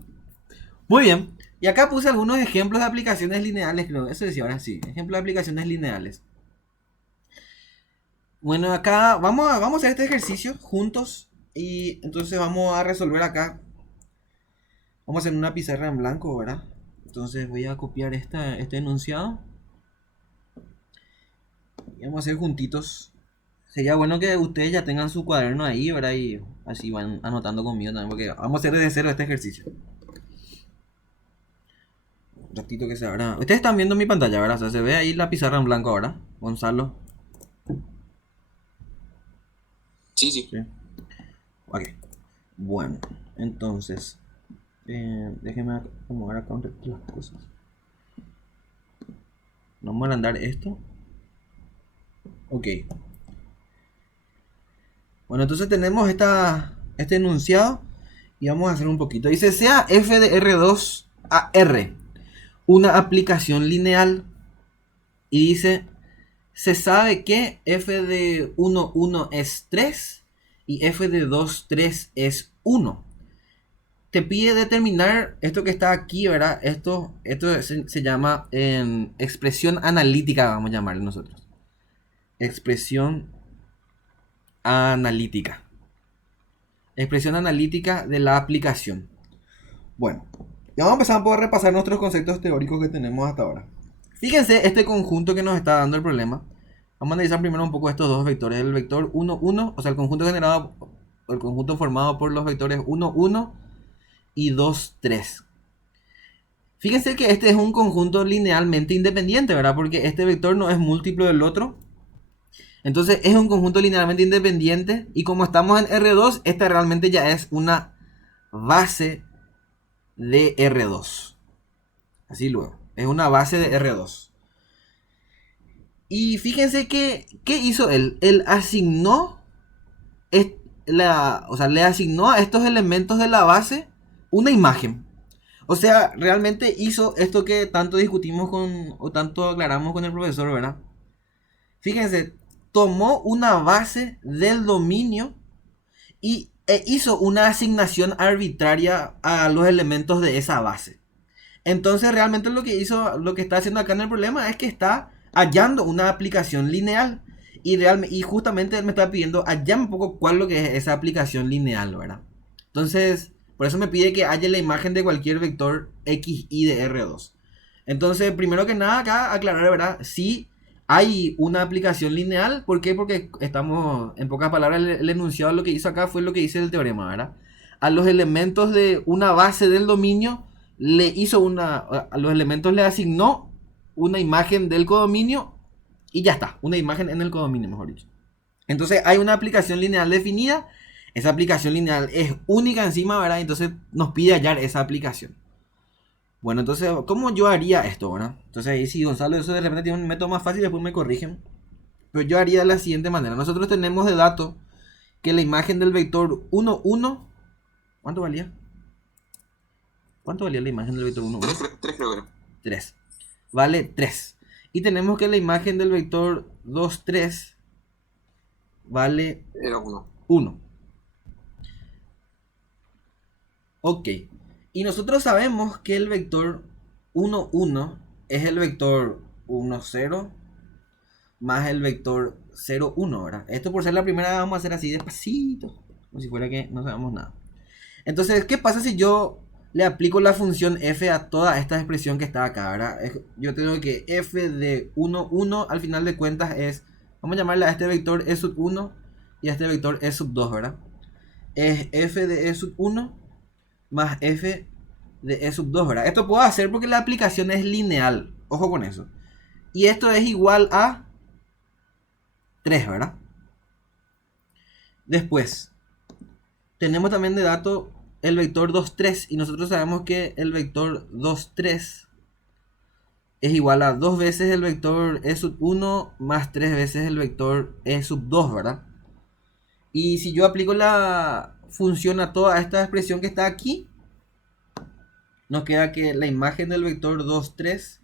Muy bien. Y acá puse algunos ejemplos de aplicaciones lineales, creo. Eso decía ahora sí. Ejemplos de aplicaciones lineales. Bueno, acá vamos a hacer este ejercicio juntos. Y entonces vamos a resolver acá. Vamos a hacer una pizarra en blanco, ¿verdad? Entonces voy a copiar este enunciado. Y vamos a hacer juntitos. Sería bueno que ustedes ya tengan su cuaderno ahí, ¿verdad? Y así van anotando conmigo también. Porque vamos a hacer desde cero este ejercicio. Un ratito que se abra. Ustedes están viendo mi pantalla, ¿verdad? O sea, se ve ahí la pizarra en blanco ahora. Gonzalo. Sí. Ok. Bueno, entonces. Déjenme acomodar acá las cosas. Vamos a agrandar esto. Ok. Bueno, entonces tenemos este enunciado. Y vamos a hacer un poquito. Dice, sea f de R2 a R una aplicación lineal. Y dice, se sabe que f de 1, 1 es 3 y f de 2, 3 es 1. Te pide determinar esto que está aquí, ¿verdad? Esto se llama expresión analítica, vamos a llamarle nosotros. Expresión analítica. Expresión analítica de la aplicación. Bueno, ya vamos a empezar a poder repasar nuestros conceptos teóricos que tenemos hasta ahora. Fíjense este conjunto que nos está dando el problema. Vamos a analizar primero un poco estos dos vectores. El vector 1, 1, o sea, el conjunto generado, el conjunto formado por los vectores 1, 1 y 2, 3. Fíjense que este es un conjunto linealmente independiente, ¿verdad? Porque este vector no es múltiplo del otro. Entonces es un conjunto linealmente independiente. Y como estamos en R2, esta realmente ya es una base de R2. Así luego. Es una base de R2. Y fíjense que, ¿qué hizo él? Él asignó, le asignó a estos elementos de la base una imagen. O sea, realmente hizo esto que tanto discutimos o tanto aclaramos con el profesor, ¿verdad? Fíjense, tomó una base del dominio e hizo una asignación arbitraria a los elementos de esa base. Entonces realmente lo que está haciendo acá en el problema es que está hallando una aplicación lineal. Y justamente él me está pidiendo hallar un poco cuál es lo que es esa aplicación lineal, ¿verdad? Entonces, por eso me pide que halle la imagen de cualquier vector xy de R2. Entonces, primero que nada acá aclarar, ¿verdad? Si hay una aplicación lineal. ¿Por qué? Porque estamos, en pocas palabras, el enunciado lo que hizo acá fue lo que dice el teorema, ¿verdad? a los elementos de una base del dominio le hizo a los elementos le asignó una imagen del codominio y ya está, una imagen en el codominio, mejor dicho. Entonces hay una aplicación lineal definida, esa aplicación lineal es única encima, ¿verdad? Entonces nos pide hallar esa aplicación. Bueno, entonces, ¿cómo yo haría esto, verdad? Entonces ahí si Gonzalo eso de repente tiene un método más fácil, después me corrigen. Pero yo haría de la siguiente manera. Nosotros tenemos de dato que la imagen del vector 1, 1, ¿cuánto valía? ¿Cuánto valía la imagen del vector 1, 1? 3 creo que era. 3. Vale 3. Y tenemos que la imagen del vector 2, 3 vale Era 1. 1. Ok. Y nosotros sabemos que el vector 1, 1 es el vector 1, 0 más el vector 0, 1, ¿verdad? Esto por ser la primera vamos a hacer así despacito, como si fuera que no sabemos nada. Entonces, ¿qué pasa si yo le aplico la función f a toda esta expresión que está acá, ¿verdad? Yo tengo que f de 1, 1 al final de cuentas es, vamos a llamarle a este vector e sub 1 y a este vector e sub 2, ¿verdad? Es f de e sub 1 más f de e sub 2, ¿verdad? Esto puedo hacer porque la aplicación es lineal, ojo con eso. Y esto es igual a 3, ¿verdad? Después, tenemos también de dato el vector 2, 3 y nosotros sabemos que el vector 2, 3 es igual a 2 veces el vector e sub 1 más 3 veces el vector e sub 2, ¿verdad? Y si yo aplico la función a toda esta expresión que está aquí, nos queda que la imagen del vector 2, 3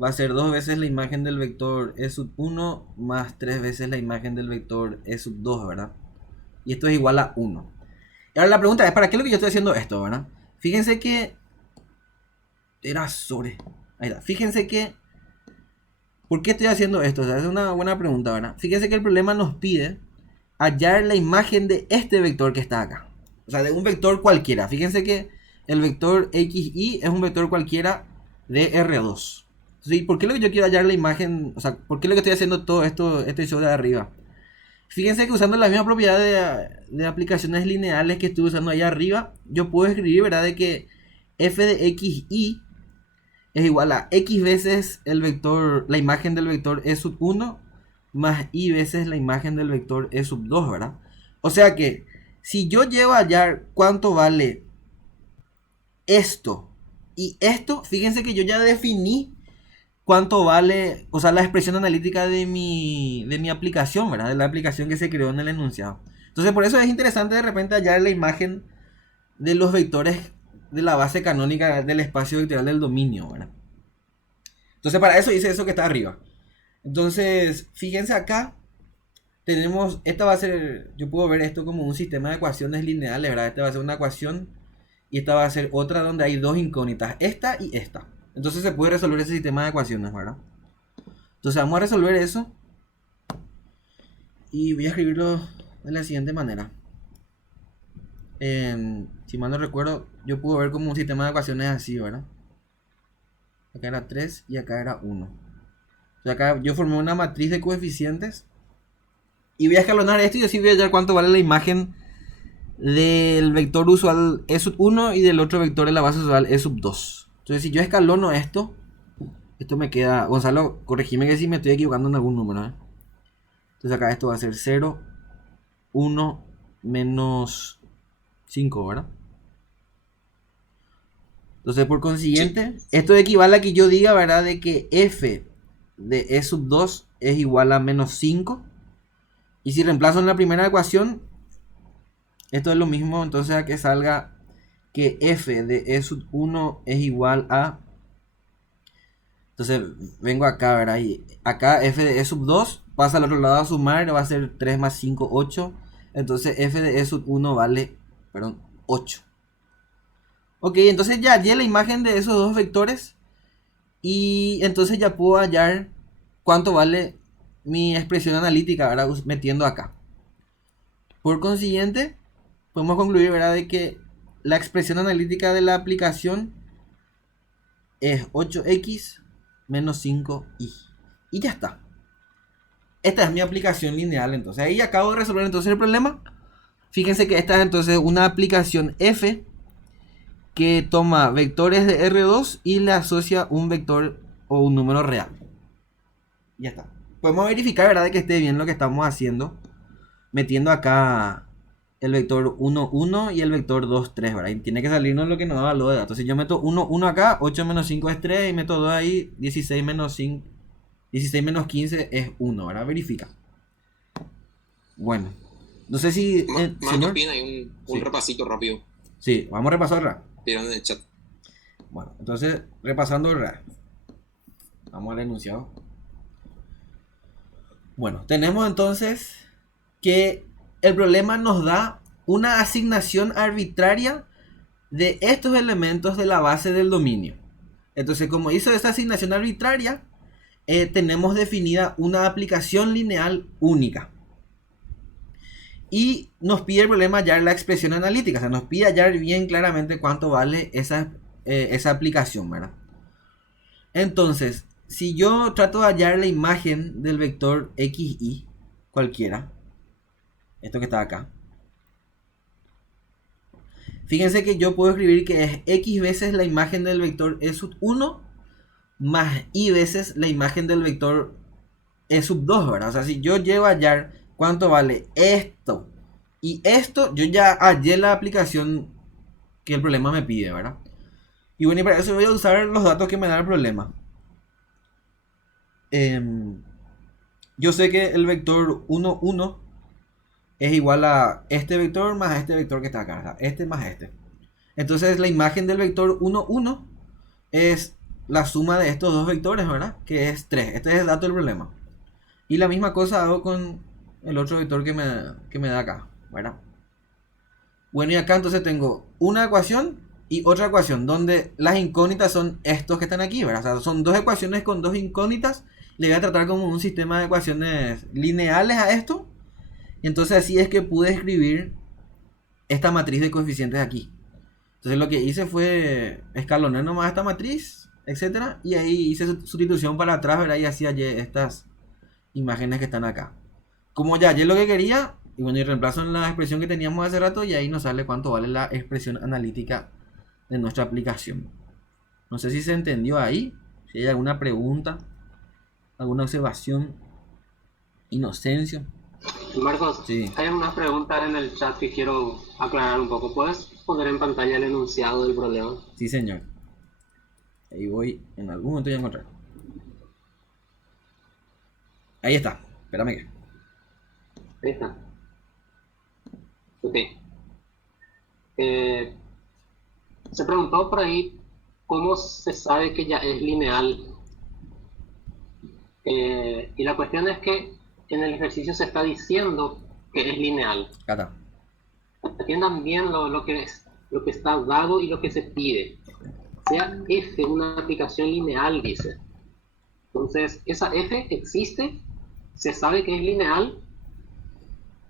va a ser 2 veces la imagen del vector e sub 1 más 3 veces la imagen del vector e sub 2, ¿verdad? Y esto es igual a 1. Y ahora la pregunta es, ¿para qué es lo que yo estoy haciendo esto, verdad? Fíjense que... Era sobre... Ahí está. Fíjense que... ¿Por qué estoy haciendo esto? O sea, es una buena pregunta, ¿verdad? Fíjense que el problema nos pide hallar la imagen de este vector que está acá. O sea, de un vector cualquiera. Fíjense que el vector xy es un vector cualquiera de R2. ¿Sí? ¿Por qué lo que yo quiero hallar la imagen? O sea, ¿por qué lo que estoy haciendo todo esto, este show de arriba? Fíjense que usando la misma propiedad de aplicaciones lineales que estuve usando ahí arriba, yo puedo escribir, ¿verdad? De que f de xy es igual a x veces el vector, la imagen del vector e sub 1 más y veces la imagen del vector e sub 2, ¿verdad? O sea que si yo llevo a hallar cuánto vale esto y esto, fíjense que yo ya definí cuánto vale, o sea, la expresión analítica de mi aplicación, ¿verdad? De la aplicación que se creó en el enunciado. Entonces, por eso es interesante de repente hallar la imagen de los vectores de la base canónica del espacio vectorial del dominio, ¿verdad? Entonces, para eso hice eso que está arriba. Entonces, fíjense acá, tenemos, esta va a ser, yo puedo ver esto como un sistema de ecuaciones lineales, ¿verdad? Esta va a ser una ecuación y esta va a ser otra donde hay dos incógnitas, esta y esta. Entonces se puede resolver ese sistema de ecuaciones, ¿verdad? Entonces vamos a resolver eso. Y voy a escribirlo de la siguiente manera. Si mal no recuerdo, yo puedo ver como un sistema de ecuaciones así, ¿verdad? Acá era 3 y acá era 1. Entonces acá yo formé una matriz de coeficientes. Y voy a escalonar esto y así voy a hallar cuánto vale la imagen del vector usual e sub 1 y del otro vector de la base usual e sub 2. Entonces si yo escalono esto me queda... Gonzalo, corregime que si me estoy equivocando en algún número, ¿eh? Entonces acá esto va a ser 0, 1, menos 5, ¿verdad? Entonces por consiguiente, esto equivale a que yo diga, ¿verdad? De que f de e sub 2 es igual a menos 5. Y si reemplazo en la primera ecuación, esto es lo mismo, entonces a que salga que f de e sub 1 es igual a... Entonces vengo acá, ¿verdad? Y acá f de e sub 2 pasa al otro lado a sumar, va a ser 3 más 5, 8. Entonces f de e sub 1 vale, 8. Ok, entonces ya hallé la imagen de esos dos vectores. Y entonces ya puedo hallar cuánto vale mi expresión analítica, ¿verdad? Metiendo acá. Por consiguiente, podemos concluir, ¿verdad? De que la expresión analítica de la aplicación es 8x menos 5y. Y ya está. Esta es mi aplicación lineal. Entonces ahí acabo de resolver entonces el problema. Fíjense que esta es entonces una aplicación F que toma vectores de R2 y le asocia un vector o un número real. Ya está. Podemos verificar, ¿verdad?, de que esté bien lo que estamos haciendo, metiendo acá el vector 1, 1 y el vector 2, 3, ¿verdad? Y tiene que salirnos lo que nos da lo de datos. Entonces yo meto 1, 1 acá, 8 menos 5 es 3 y meto 2 ahí, 16 menos 5, 16 menos 15 es 1, ¿verdad? Verifica. Bueno, no sé si... Marcos señor. piden ahí un Sí. repasito rápido. Sí, vamos a repasarla. Pidieron en el chat. Bueno, entonces, repasando el RA. Vamos al enunciado. Bueno, tenemos entonces que el problema nos da una asignación arbitraria de estos elementos de la base del dominio. Entonces, como hizo esa asignación arbitraria, tenemos definida una aplicación lineal única. Y nos pide el problema hallar la expresión analítica. O sea, nos pide hallar bien claramente cuánto vale esa aplicación, ¿verdad? Entonces, si yo trato de hallar la imagen del vector xy, cualquiera, esto que está acá, fíjense que yo puedo escribir que es x veces la imagen del vector e sub 1 más y veces la imagen del vector e sub 2, ¿verdad? O sea, si yo llego a hallar cuánto vale esto y esto, yo ya hallé la aplicación que el problema me pide, ¿verdad? Y bueno, y para eso voy a usar los datos que me da el problema. Yo sé que el vector 1, 1 es igual a este vector más este vector que está acá, ¿verdad? Este más este. Entonces la imagen del vector 1, 1 es la suma de estos dos vectores, ¿verdad? Que es 3. Este es el dato del problema. Y la misma cosa hago con el otro vector que me da acá, ¿verdad? Bueno, y acá entonces tengo una ecuación y otra ecuación, donde las incógnitas son estos que están aquí, ¿verdad? O sea, son dos ecuaciones con dos incógnitas. Le voy a tratar como un sistema de ecuaciones lineales a esto. Y entonces así es que pude escribir esta matriz de coeficientes aquí. Entonces lo que hice fue escalonar nomás esta matriz, etcétera, y ahí hice sustitución para atrás, ¿verdad? Y así hallé estas imágenes que están acá. Como ya hallé lo que quería, y bueno, y reemplazo en la expresión que teníamos hace rato, y ahí nos sale cuánto vale la expresión analítica de nuestra aplicación. No sé si se entendió ahí, si hay alguna pregunta, alguna observación. Inocencio. Marcos, Sí. hay unas preguntas en el chat que quiero aclarar un poco. ¿Puedes poner en pantalla el enunciado del problema? Sí, señor. Ahí voy, en algún momento ya a encontrar. Ahí está. Espérame que. Ahí está. Ok. Se preguntó por ahí cómo se sabe que ya es lineal. Y la cuestión es que en el ejercicio se está diciendo que es lineal. Acá está. Atiendan bien lo que está dado y lo que se pide. Sea f una aplicación lineal, dice. Entonces, esa f existe, se sabe que es lineal,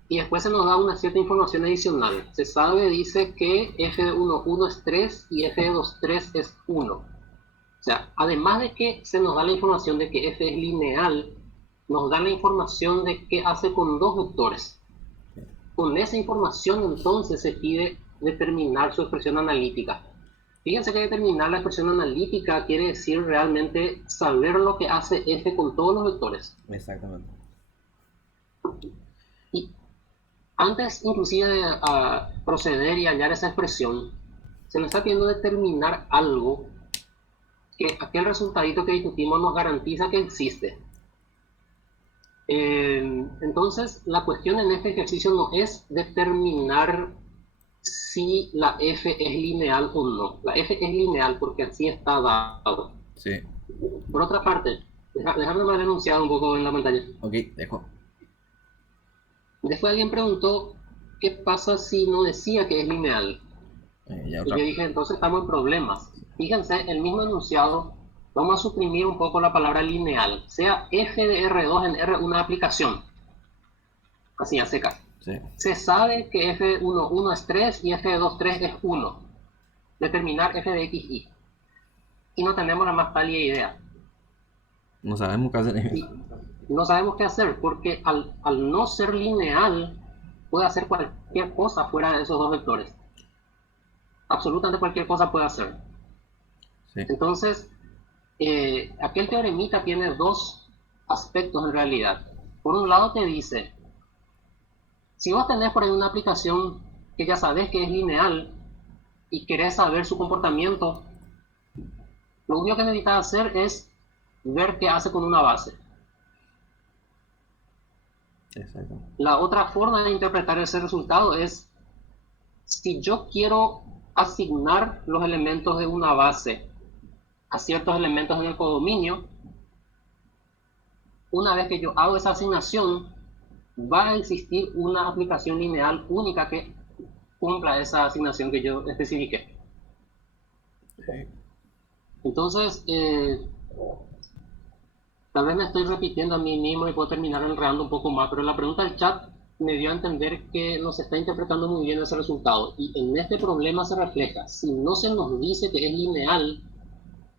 y después se nos da una cierta información adicional. Se sabe, dice, que f de 1, 1 es 3 y f de 2, 3 es 1. O sea, además de que se nos da la información de que f es lineal, nos da la información de qué hace con dos vectores. Con esa información entonces se pide determinar su expresión analítica. Fíjense que determinar la expresión analítica quiere decir realmente saber lo que hace f con todos los vectores. Exactamente. Y antes inclusive de proceder y hallar esa expresión, se nos está pidiendo determinar algo que aquel resultadito que discutimos nos garantiza que existe. Entonces, la cuestión en este ejercicio no es determinar si la f es lineal o no. La f es lineal porque así está dado. Sí. Por otra parte, déjame mal enunciado un poco en la pantalla. Ok, dejo. Después alguien preguntó qué pasa si no decía que es lineal. Ya Y yo dije, entonces estamos en problemas. Fíjense, el mismo enunciado, vamos a suprimir un poco la palabra lineal. Sea f de R2 en R una aplicación. Así, a secas. Sí. Se sabe que f de 1, 1 es 3 y f de 2, 3 es 1. Determinar f de x, y. Y no tenemos la más pálida idea. No sabemos qué hacer. Y no sabemos qué hacer porque al no ser lineal, puede hacer cualquier cosa fuera de esos dos vectores. Absolutamente cualquier cosa puede hacer. Sí. Entonces, aquel teoremita tiene dos aspectos en realidad. Por un lado te dice, si vos tenés por ahí una aplicación que ya sabés que es lineal y querés saber su comportamiento, lo único que necesitas hacer es ver qué hace con una base. Exacto. La otra forma de interpretar ese resultado es, si yo quiero asignar los elementos de una base a ciertos elementos en el codominio, una vez que yo hago esa asignación, va a existir una aplicación lineal única que cumpla esa asignación que yo especifique. Sí. Entonces, tal vez me estoy repitiendo a mí mismo y puedo terminar enredando un poco más, pero la pregunta del chat me dio a entender que nos está interpretando muy bien ese resultado. Y en este problema se refleja, si no se nos dice que es lineal,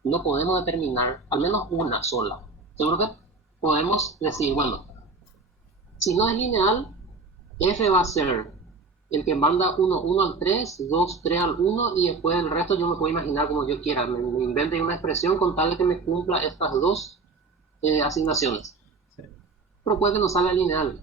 no podemos determinar al menos una sola. Seguro que podemos decir, bueno, si no es lineal, f va a ser el que manda 1, 1 al 3, 2, 3 al 1, y después el resto yo me puedo imaginar como yo quiera. Me invente una expresión con tal de que me cumpla estas dos asignaciones. Sí. Pero puede que no salga lineal.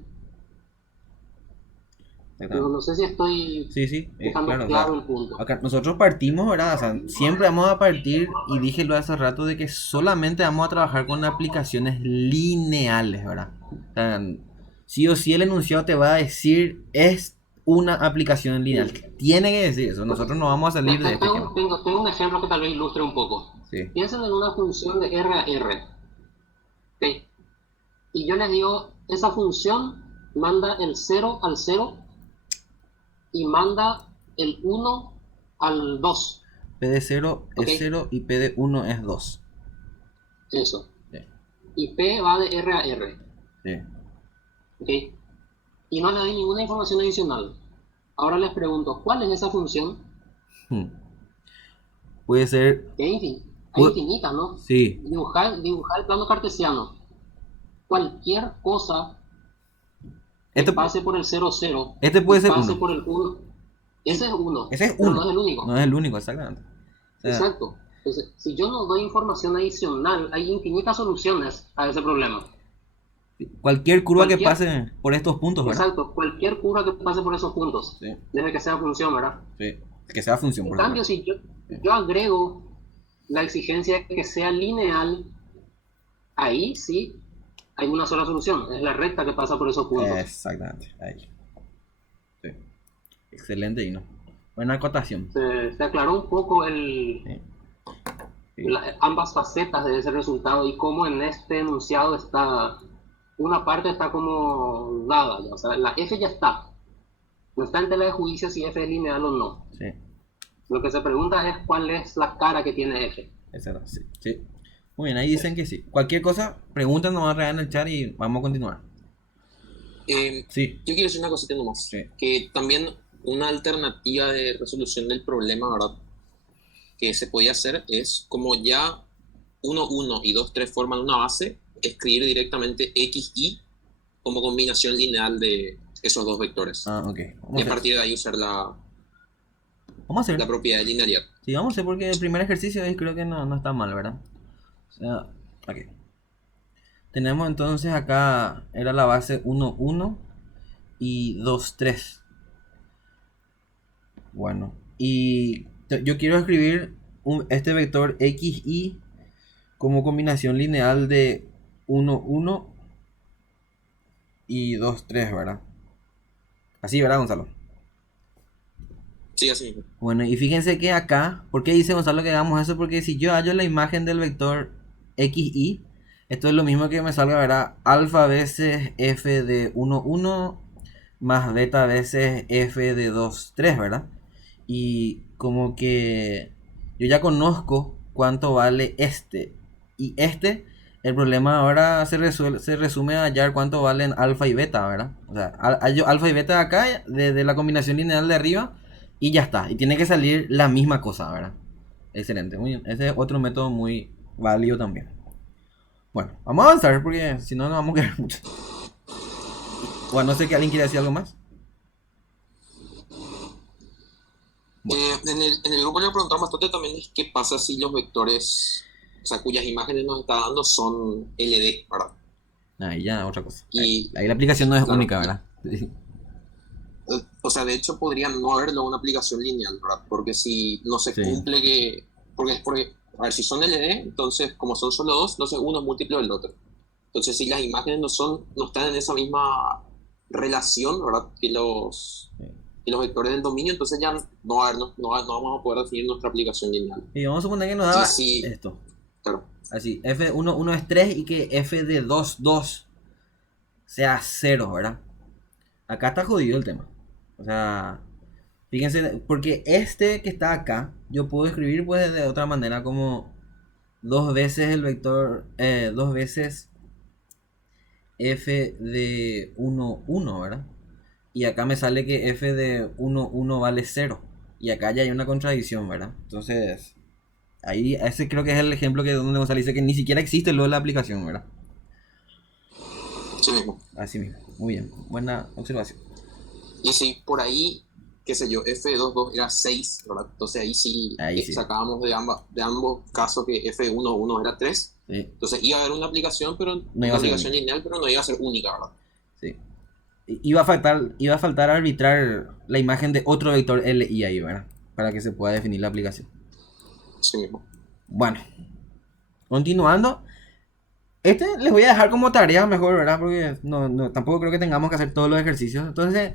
Pero no sé si estoy Sí, dejando claro, claro o sea, el punto. acá nosotros partimos, ¿verdad? O sea, siempre vamos a partir, y dije lo hace rato, de que solamente vamos a trabajar con aplicaciones lineales, ¿verdad? O sea, sí o sí el enunciado te va a decir, es una aplicación lineal. Sí. Tiene que decir eso, nosotros no vamos a salir de este esquema. Tengo un ejemplo que tal vez ilustre un poco. Sí, Piensen en una función de R a R. ¿Ok? Y yo les digo, esa función manda el 0 al 0 y manda el 1 al 2. P de 0 ¿Ok? es 0 y P de 1 es 2. Eso. Sí, Y P va de R a R. sí. ¿Ok? Y no le doy ninguna información adicional. Ahora les pregunto, ¿cuál es esa función? Hmm. Puede ser... Que es pu- infinita, ¿no? sí, Dibujar el plano cartesiano. Cualquier cosa que este, pase por el 0, 0 este y puede ser pase 1. por el 1, ese es 1, Ese es pero 1. no es el único. No es el único, exactamente. O sea, Exacto. Entonces, si yo no doy información adicional, hay infinitas soluciones a ese problema. cualquier curva que Cualquier, pase por estos puntos, ¿verdad? exacto, cualquier curva que pase por esos puntos, Sí, desde que sea función, ¿verdad? sí. Que sea función, En por cambio, supuesto. si yo agrego la exigencia de que sea lineal, ahí sí hay una sola solución, es la recta que pasa por esos puntos. Exactamente, ahí. Sí. Excelente, Dino. Buena acotación. Se aclaró un poco Sí, sí. ambas facetas de ese resultado y cómo en este enunciado está, una parte está como dada, ya, o sea, la f ya está, no está en tela de juicio si f es lineal o no. Sí, Lo que se pregunta es cuál es la cara que tiene f. exacto, sí, sí. Muy bien, ahí dicen que sí. Cualquier cosa, preguntan nomás en el chat y vamos a continuar. Sí, Yo quiero decir una cosita nomás, sí. que también una alternativa de resolución del problema, ¿verdad? Que se podía hacer es, como ya 1, 1 y 2, 3 forman una base, escribir directamente x, y como combinación lineal de esos dos vectores. Ah, ok. Y a Vamos a partir de ahí usar la hacer. propiedad de linealidad. Sí, vamos a hacer porque el primer ejercicio ahí creo que no está mal, ¿verdad? O sea, ok. Tenemos entonces acá, era la base 1, 1 y 2, 3. Bueno, y yo quiero escribir este vector x, y como combinación lineal de 1, 1 y 2, 3, ¿verdad? Así, ¿verdad, Gonzalo? Sí, así mismo. Bueno, y fíjense que acá, ¿por qué dice Gonzalo que hagamos eso? Porque si yo hallo la imagen del vector x, y, esto es lo mismo que me salga, ¿verdad? Alfa veces f de 1, 1 más beta veces f de 2, 3, ¿verdad? Y como que yo ya conozco cuánto vale este. Y este, el problema ahora se resume a hallar cuánto valen alfa y beta, ¿verdad? O sea, hallo alfa y beta acá de la combinación lineal de arriba y ya está. Y tiene que salir la misma cosa, ¿verdad? Excelente. Muy bien. Ese es otro método muy válido también. Bueno, vamos a avanzar porque si no, no vamos a quedar mucho. Bueno, no sé que alguien quiere decir algo más. Bueno, En el grupo le preguntaron bastante también es qué pasa si los vectores, o sea, cuyas imágenes nos está dando son LD, ¿verdad? ahí ya otra cosa. Y, Ahí la aplicación no es claro, única, ¿verdad? Sí. o sea, de hecho podría no haberlo una aplicación lineal, ¿verdad? Porque si no se Sí. cumple porque, a ver, si son LD, entonces como son solo dos, entonces uno es múltiplo del otro. Entonces si las imágenes no están en esa misma relación, ¿verdad? Que los vectores del dominio, entonces ya no vamos a poder definir nuestra aplicación lineal. Y vamos a suponer que nos Sí, daba sí, esto. claro. Así, F1 es 3 y que F de 2 sea 0, ¿verdad? Acá está jodido el tema. O sea, fíjense, porque este que está acá, yo puedo escribir pues de otra manera como dos veces el vector, dos veces F de 1, ¿verdad? Y acá me sale que F de 1 vale 0. Y acá ya hay una contradicción, ¿verdad? Entonces, ahí ese creo que es el ejemplo que donde Gonzalo dice que ni siquiera existe lo de la aplicación, ¿verdad? Sí mismo. Así mismo. Muy bien. Buena observación. Y si por ahí, qué sé yo, F22 era 6, ¿verdad? Entonces ahí sí Ahí sí. sacábamos de ambos casos que F11 era 3. Sí. Entonces iba a haber una aplicación, pero No una iba a ser aplicación única. lineal, pero no iba a ser única, ¿verdad? Sí. Iba a faltar arbitrar la imagen de otro vector LI ahí, ¿verdad? Para que se pueda definir la aplicación. Sí mismo. Bueno, continuando. Este les voy a dejar como tarea mejor, ¿verdad? Porque tampoco creo que tengamos que hacer todos los ejercicios. Entonces,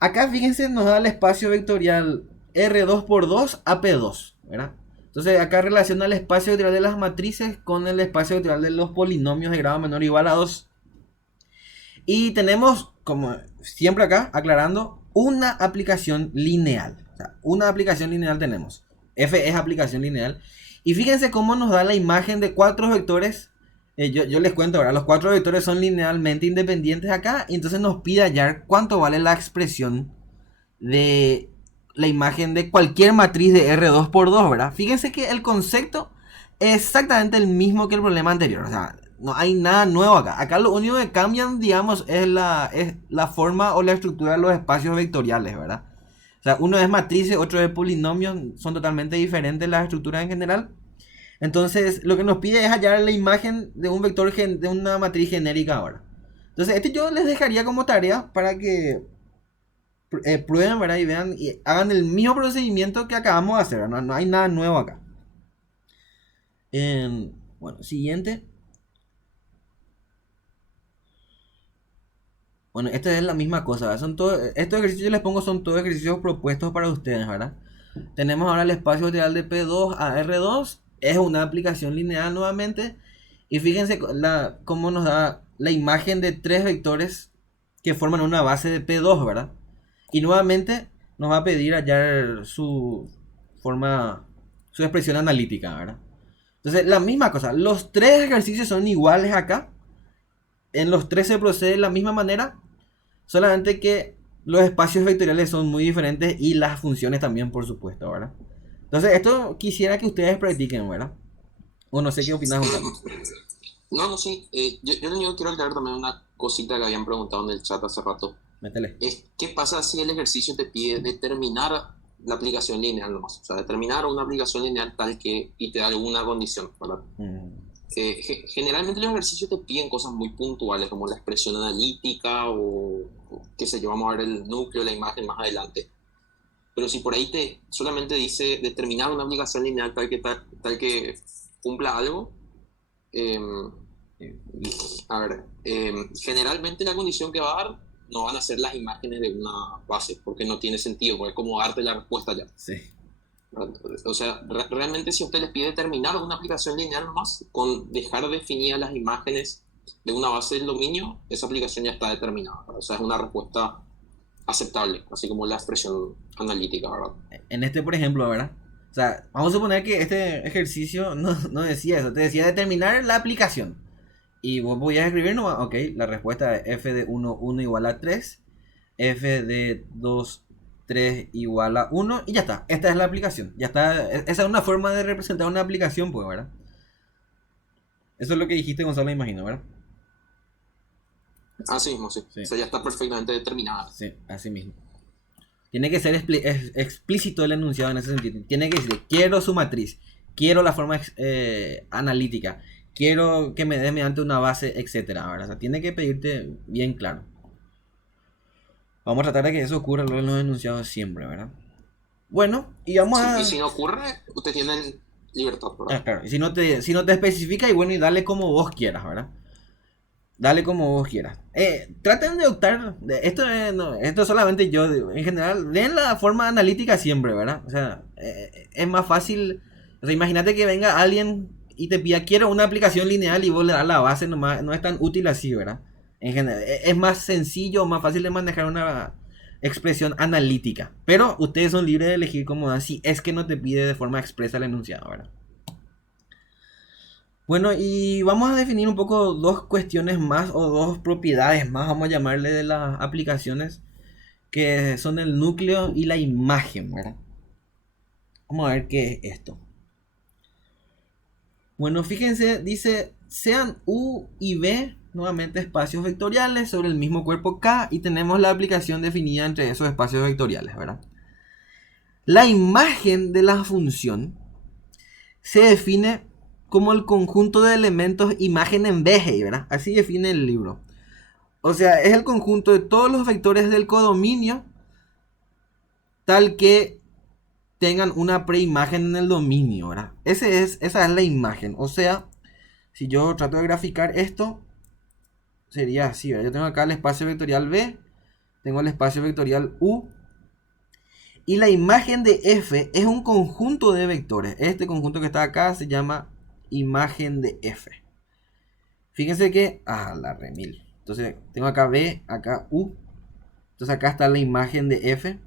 acá fíjense, nos da el espacio vectorial R2 por 2 AP2, ¿verdad? Entonces, acá relaciona el espacio vectorial de las matrices con el espacio vectorial de los polinomios de grado menor o igual a 2. Y tenemos, como siempre acá, aclarando, una aplicación lineal. O sea, una aplicación lineal tenemos. F es aplicación lineal. Y fíjense cómo nos da la imagen de cuatro vectores. Yo les cuento, ¿verdad? Los cuatro vectores son linealmente independientes acá. Y entonces nos pide hallar cuánto vale la expresión de la imagen de cualquier matriz de R2 por 2, ¿verdad? Fíjense que el concepto es exactamente el mismo que el problema anterior. O sea, no hay nada nuevo acá. Acá lo único que cambian, digamos, es la forma o la estructura de los espacios vectoriales, ¿verdad? O sea, uno es matrices, otro es polinomios. Son totalmente diferentes las estructuras en general. Entonces, lo que nos pide es hallar la imagen de un vector de una matriz genérica ahora. Entonces, este yo les dejaría como tarea para que prueben, ¿verdad? Y vean y hagan el mismo procedimiento que acabamos de hacer. No hay nada nuevo acá. Bueno, siguiente. Bueno, esta es la misma cosa, ¿verdad? Estos ejercicios que les pongo son todos ejercicios propuestos para ustedes, ¿verdad? Tenemos ahora el espacio vectorial de P2 a R2. Es una aplicación lineal nuevamente. Y fíjense cómo nos da la imagen de tres vectores que forman una base de P2, ¿verdad? Y nuevamente nos va a pedir hallar su expresión analítica, ¿verdad? Entonces, la misma cosa. Los tres ejercicios son iguales acá. En los tres se procede de la misma manera. Solamente que los espacios vectoriales son muy diferentes y las funciones también, por supuesto, ¿verdad? Entonces, esto quisiera que ustedes practiquen, ¿verdad? O no sé qué opinas, Gonzalo. No, sí. Yo lo único que quiero aclarar también una cosita que habían preguntado en el chat hace rato. Métele. Es qué pasa si el ejercicio te pide determinar la aplicación lineal nomás. O sea, determinar una aplicación lineal tal que y te da alguna condición, ¿verdad? Generalmente los ejercicios te piden cosas muy puntuales como la expresión analítica o qué sé yo, vamos a ver el núcleo de la imagen más adelante. Pero si por ahí solamente dice determinar una aplicación lineal tal que cumpla algo, a ver, generalmente la condición que va a dar no van a ser las imágenes de una base, porque no tiene sentido, porque es como darte la respuesta ya. Sí. O sea, realmente si usted les pide determinar una aplicación lineal nomás, con dejar definidas las imágenes de una base del dominio, esa aplicación ya está determinada. O sea, es una respuesta aceptable, así como la expresión analítica, ¿verdad? En este, por ejemplo, ¿verdad? O sea, vamos a suponer que este ejercicio no decía eso, te decía determinar la aplicación. Y vos podías escribir, no, ok, la respuesta es f de 1 igual a 3, f de 2, 3 igual a 1, y ya está. Esta es la aplicación. Ya está. Esa es una forma de representar una aplicación, pues, ¿verdad? Eso es lo que dijiste, Gonzalo, me imagino, ¿verdad? Así mismo, sí. Sí. O sea, ya está perfectamente determinada. Sí, así mismo. Tiene que ser explícito el enunciado en ese sentido. Tiene que decir, quiero su matriz, quiero la forma analítica, quiero que me dé mediante una base, etcétera, ¿verdad? O sea, tiene que pedirte bien claro. Vamos a tratar de que eso ocurra luego en los enunciados siempre, ¿verdad? Bueno, y vamos Sí, a... y si no ocurre, usted tiene libertad, ¿verdad? claro, y si no te especifica, y bueno, y dale como vos quieras, ¿verdad? Dale como vos quieras. Traten de optar. Esto solamente yo digo. En general, den la forma analítica siempre, ¿verdad? O sea, es más fácil. O sea, imagínate que venga alguien y te pida, quiero una aplicación lineal y vos le das la base nomás. No es tan útil así, ¿verdad? En general, es más sencillo, más fácil de manejar una expresión analítica. Pero ustedes son libres de elegir cómo dan si es que no te pide de forma expresa el enunciado, ¿verdad? Bueno, y vamos a definir un poco dos cuestiones más o dos propiedades más, vamos a llamarle, de las aplicaciones, que son el núcleo y la imagen, ¿verdad? Vamos a ver qué es esto. Bueno, fíjense, dice, sean U y V nuevamente espacios vectoriales sobre el mismo cuerpo K y tenemos la aplicación definida entre esos espacios vectoriales, ¿verdad? La imagen de la función se define como el conjunto de elementos imagen en vg, ¿verdad? Así define el libro. O sea, es el conjunto de todos los vectores del codominio tal que tengan una preimagen en el dominio, ¿verdad? Esa es la imagen. O sea, si yo trato de graficar esto, sería así, ¿verdad? Yo tengo acá el espacio vectorial V, tengo el espacio vectorial U, y la imagen de F es un conjunto de vectores. Este conjunto que está acá se llama imagen de F. Fíjense que... la remil. Entonces tengo acá V, acá U. Entonces acá está la imagen de F.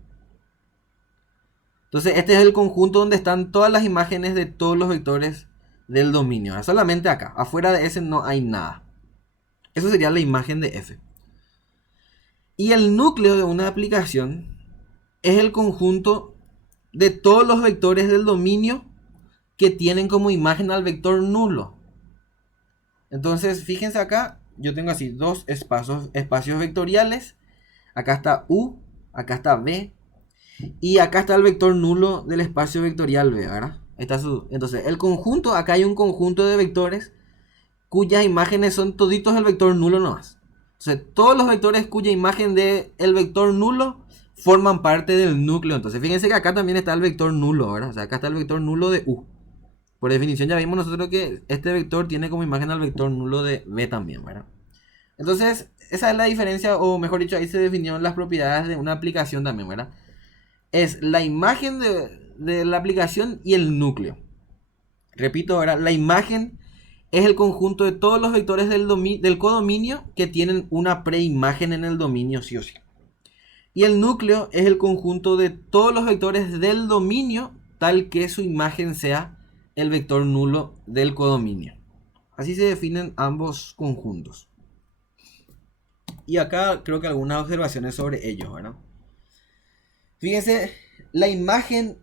Entonces este es el conjunto donde están todas las imágenes de todos los vectores del dominio. Solamente acá. Afuera de ese no hay nada. Eso sería la imagen de F. Y el núcleo de una aplicación es el conjunto de todos los vectores del dominio que tienen como imagen al vector nulo. Entonces, fíjense acá, yo tengo así dos espacios vectoriales. Acá está U, acá está V, y acá está el vector nulo del espacio vectorial V, ¿verdad? Entonces, el conjunto, acá hay un conjunto de vectores cuyas imágenes son toditos el vector nulo nomás. Entonces, todos los vectores cuya imagen de el vector nulo forman parte del núcleo. Entonces, fíjense que acá también está el vector nulo, ¿verdad? O sea, acá está el vector nulo de U. Por definición ya vimos nosotros que este vector tiene como imagen al vector nulo de V también, ¿verdad? Entonces, esa es la diferencia, o mejor dicho, ahí se definieron las propiedades de una aplicación también, ¿verdad? Es la imagen de la aplicación y el núcleo. Repito, ¿verdad? La imagen es el conjunto de todos los vectores del codominio que tienen una preimagen en el dominio sí o sí. Y el núcleo es el conjunto de todos los vectores del dominio tal que su imagen sea el vector nulo del codominio. Así se definen ambos conjuntos. Y acá creo que algunas observaciones sobre ellos, ¿verdad? Fíjense, la imagen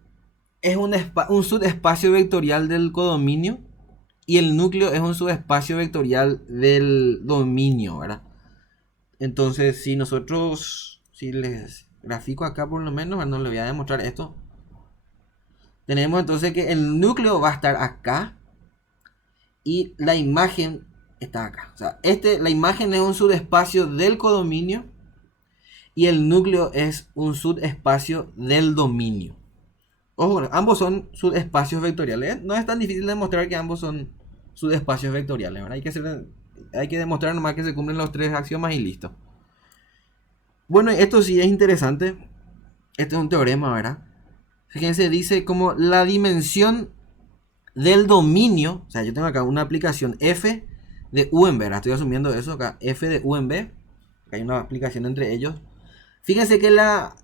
es un subespacio vectorial del codominio y el núcleo es un subespacio vectorial del dominio, ¿verdad? Entonces, si les grafico acá por lo menos, no les voy a demostrar esto. Tenemos entonces que el núcleo va a estar acá y la imagen está acá. O sea, la imagen es un subespacio del codominio y el núcleo es un subespacio del dominio. Ojo, ambos son subespacios vectoriales. No es tan difícil demostrar que ambos son subespacios vectoriales, ¿verdad? Hay que demostrar nomás que se cumplen los tres axiomas y listo. Bueno, esto sí es interesante. Este es un teorema, ¿verdad? Fíjense, dice como la dimensión del dominio. O sea, yo tengo acá una aplicación F de U en V, ¿verdad? Estoy asumiendo eso acá, F de U en V. Acá hay una aplicación entre ellos. Fíjense que la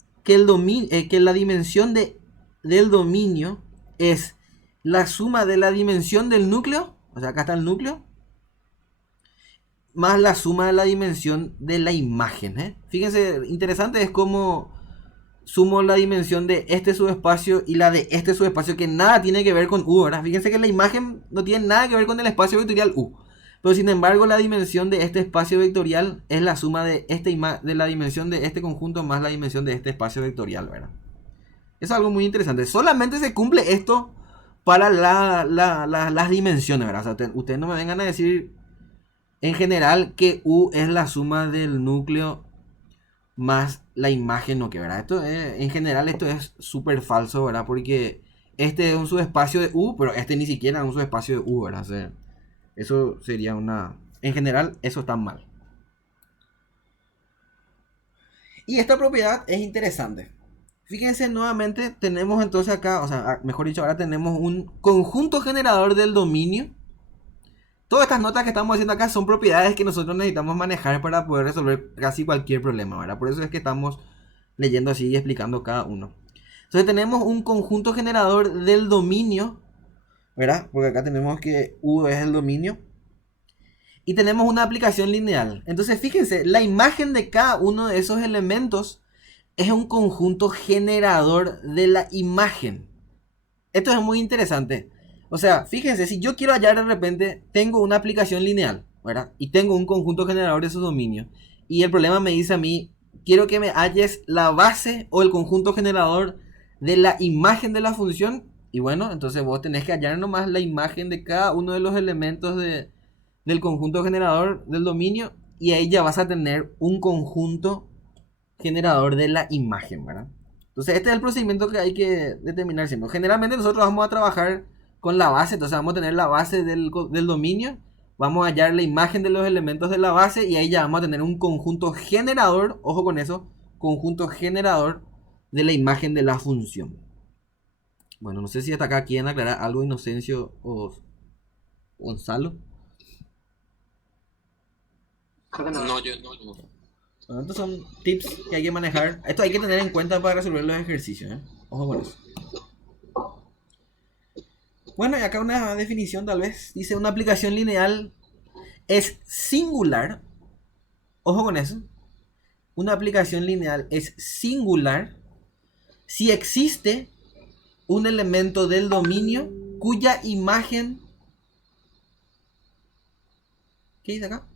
dimensión del dominio es la suma de la dimensión del núcleo. O sea, acá está el núcleo. Más la suma de la dimensión de la imagen, ¿eh? Fíjense, interesante es como sumo la dimensión de este subespacio y la de este subespacio que nada tiene que ver con U, ¿verdad? Fíjense que la imagen no tiene nada que ver con el espacio vectorial U. Pero sin embargo, la dimensión de este espacio vectorial es la suma de, de la dimensión de este conjunto más la dimensión de este espacio vectorial, ¿verdad? Es algo muy interesante. Solamente se cumple esto para las dimensiones, ¿verdad? O sea, ustedes no me vengan a decir en general que U es la suma del núcleo más la imagen, no, que, ¿verdad? Esto en general esto es súper falso, ¿verdad? Porque este es un subespacio de U, pero este ni siquiera es un subespacio de U, ¿verdad? O sea, eso sería una... En general, eso está mal. Y esta propiedad es interesante. Fíjense nuevamente, tenemos entonces acá, o sea, mejor dicho, ahora tenemos un conjunto generador del dominio. Todas estas notas que estamos haciendo acá son propiedades que nosotros necesitamos manejar para poder resolver casi cualquier problema, ¿verdad? Por eso es que estamos leyendo así y explicando cada uno. Entonces tenemos un conjunto generador del dominio, ¿verdad? Porque acá tenemos que U es el dominio. Y tenemos una aplicación lineal. Entonces fíjense, la imagen de cada uno de esos elementos es un conjunto generador de la imagen. Esto es muy interesante. O sea, fíjense, si yo quiero hallar de repente, tengo una aplicación lineal, ¿verdad? Y tengo un conjunto generador de esos dominios. Y el problema me dice a mí, quiero que me halles la base o el conjunto generador de la imagen de la función. Y bueno, entonces vos tenés que hallar nomás la imagen de cada uno de los elementos del conjunto generador del dominio. Y ahí ya vas a tener un conjunto generador de la imagen, ¿verdad? Entonces este es el procedimiento que hay que determinar siempre. Generalmente nosotros vamos a trabajar con la base, entonces vamos a tener la base del dominio, vamos a hallar la imagen de los elementos de la base y ahí ya vamos a tener un conjunto generador, ojo con eso, conjunto generador de la imagen de la función. Bueno, no sé si hasta acá quieren aclarar algo, Inocencio o Gonzalo. No, yo no. Bueno, estos son tips que hay que manejar. Esto hay que tener en cuenta para resolver los ejercicios, ¿eh? Ojo con eso. Bueno, y acá una definición tal vez. Dice, una aplicación lineal es singular. Ojo con eso. Una aplicación lineal es singular si existe un elemento del dominio cuya imagen... ¿Qué dice acá?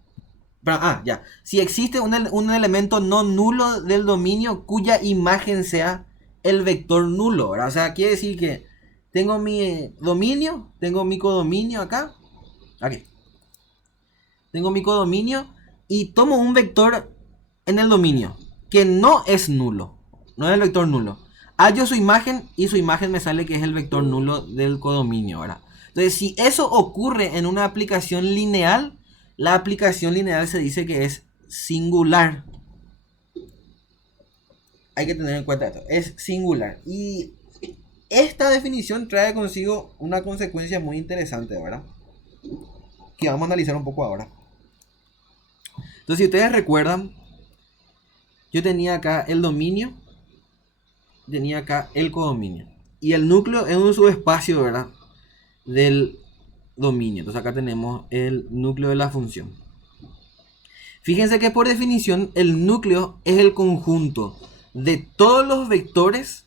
Ya. Si existe un elemento no nulo del dominio cuya imagen sea el vector nulo, ¿verdad? O sea, quiere decir que tengo mi dominio, tengo mi codominio acá. Aquí. Tengo mi codominio y tomo un vector en el dominio que no es nulo. No es el vector nulo. Hallo su imagen y su imagen me sale que es el vector nulo del codominio, ¿verdad? Entonces, si eso ocurre en una aplicación lineal, la aplicación lineal se dice que es singular. Hay que tener en cuenta esto. Es singular. Y esta definición trae consigo una consecuencia muy interesante, ¿verdad? Que vamos a analizar un poco ahora. Entonces, si ustedes recuerdan, yo tenía acá el dominio, tenía acá el codominio. Y el núcleo es un subespacio, ¿verdad? Del dominio. Entonces acá tenemos el núcleo de la función. Fíjense que por definición el núcleo es el conjunto de todos los vectores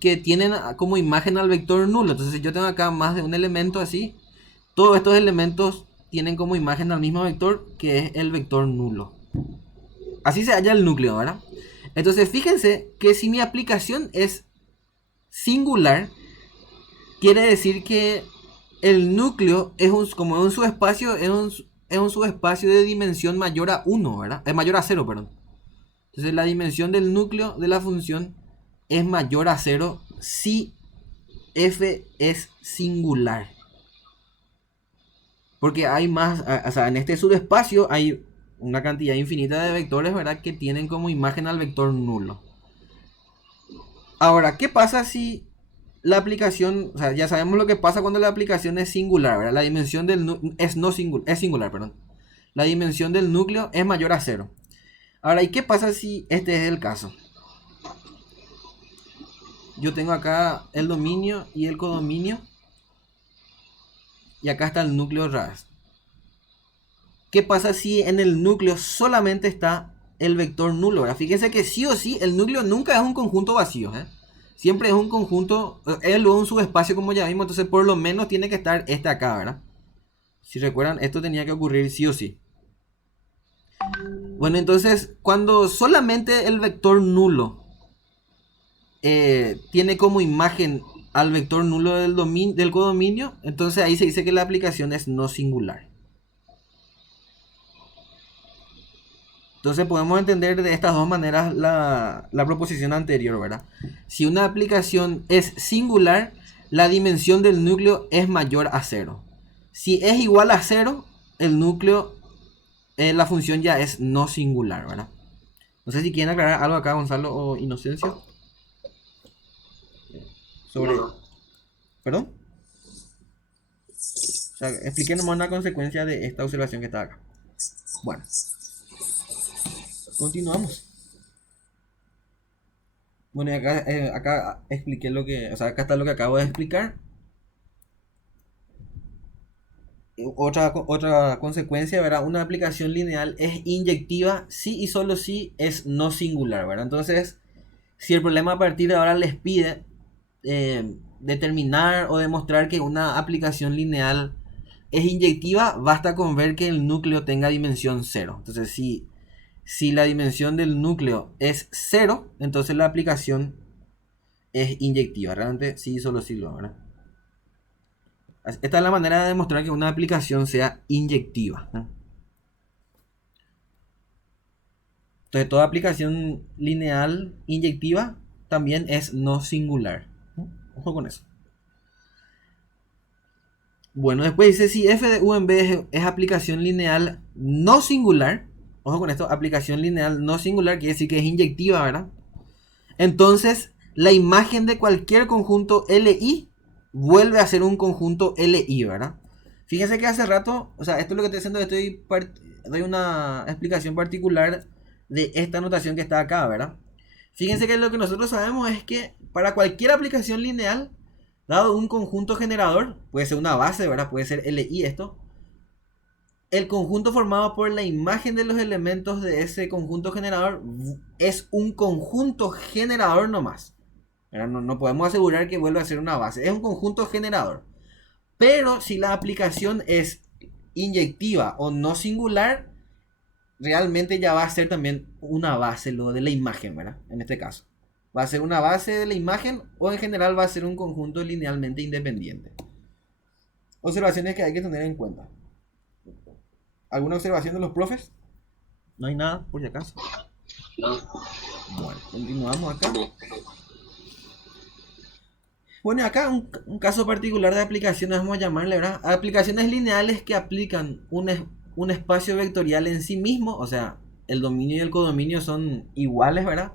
que tienen como imagen al vector nulo. Entonces si yo tengo acá más de un elemento así, todos estos elementos tienen como imagen al mismo vector que es el vector nulo. Así se halla el núcleo, ¿verdad? Entonces fíjense que si mi aplicación es singular, quiere decir que el núcleo es como es un subespacio, es un subespacio de dimensión mayor a 1, ¿verdad? Es mayor a 0, perdón. Entonces la dimensión del núcleo de la función es mayor a 0 si f es singular. Porque hay más, o sea, en este subespacio hay una cantidad infinita de vectores, ¿verdad? Que tienen como imagen al vector nulo. Ahora, ¿qué pasa si la aplicación, o sea, ya sabemos lo que pasa cuando la aplicación es singular, ¿verdad? La dimensión del es singular, perdón. La dimensión del núcleo es mayor a 0. Ahora, ¿y qué pasa si este es el caso? Yo tengo acá el dominio y el codominio. Y acá está el núcleo RAS. ¿Qué pasa si en el núcleo solamente está el vector nulo? ¿Verdad? Fíjense que sí o sí, el núcleo nunca es un conjunto vacío, ¿eh? Siempre es un conjunto, es luego un subespacio como ya vimos, entonces por lo menos tiene que estar este acá, ¿verdad? Si recuerdan, esto tenía que ocurrir sí o sí. Bueno, entonces, cuando solamente el vector nulo tiene como imagen al vector nulo del codominio, entonces ahí se dice que la aplicación es no singular. Entonces podemos entender de estas dos maneras la proposición anterior, ¿verdad? Si una aplicación es singular, la dimensión del núcleo es mayor a 0. Si es igual a 0, el núcleo, la función ya es no singular, ¿verdad? No sé si quieren aclarar algo acá, Gonzalo o Inocencio. Sobre... ¿Perdón? O sea, expliquémonos una consecuencia de esta observación que está acá. Bueno. Continuamos. Bueno, y acá expliqué lo que... O sea, acá está lo que acabo de explicar. Otra consecuencia, ¿verdad? Una aplicación lineal es inyectiva si y solo si es no singular, ¿verdad? Entonces, si el problema a partir de ahora les pide determinar o demostrar que una aplicación lineal es inyectiva, basta con ver que el núcleo tenga dimensión 0. Entonces, si la dimensión del núcleo es 0, entonces la aplicación es inyectiva. Realmente sí, solo sí lo, ¿verdad? Esta es la manera de demostrar que una aplicación sea inyectiva, ¿no? Entonces toda aplicación lineal inyectiva también es no singular, ¿no? Ojo con eso. Bueno, después dice si f de u en b es aplicación lineal no singular. Ojo con esto, aplicación lineal no singular quiere decir que es inyectiva, ¿verdad? Entonces la imagen de cualquier conjunto Li vuelve a ser un conjunto Li, ¿verdad? Fíjense que hace rato, o sea, esto es lo que estoy haciendo, doy una explicación particular de esta notación que está acá, ¿verdad? Fíjense que lo que nosotros sabemos es que para cualquier aplicación lineal, dado un conjunto generador, puede ser una base, ¿verdad? Puede ser Li esto. El conjunto formado por la imagen de los elementos de ese conjunto generador es un conjunto generador nomás. No podemos asegurar que vuelva a ser una base. Es un conjunto generador. Pero si la aplicación es inyectiva o no singular, realmente ya va a ser también una base lo de la imagen, ¿verdad? En este caso. Va a ser una base de la imagen o en general va a ser un conjunto linealmente independiente. Observaciones que hay que tener en cuenta. ¿Alguna observación de los profes? No hay nada, por si acaso. No. Bueno, continuamos acá. Bueno, acá un caso particular de aplicaciones, vamos a llamarle, ¿verdad? Aplicaciones lineales que aplican un espacio vectorial en sí mismo, o sea, el dominio y el codominio son iguales, ¿verdad?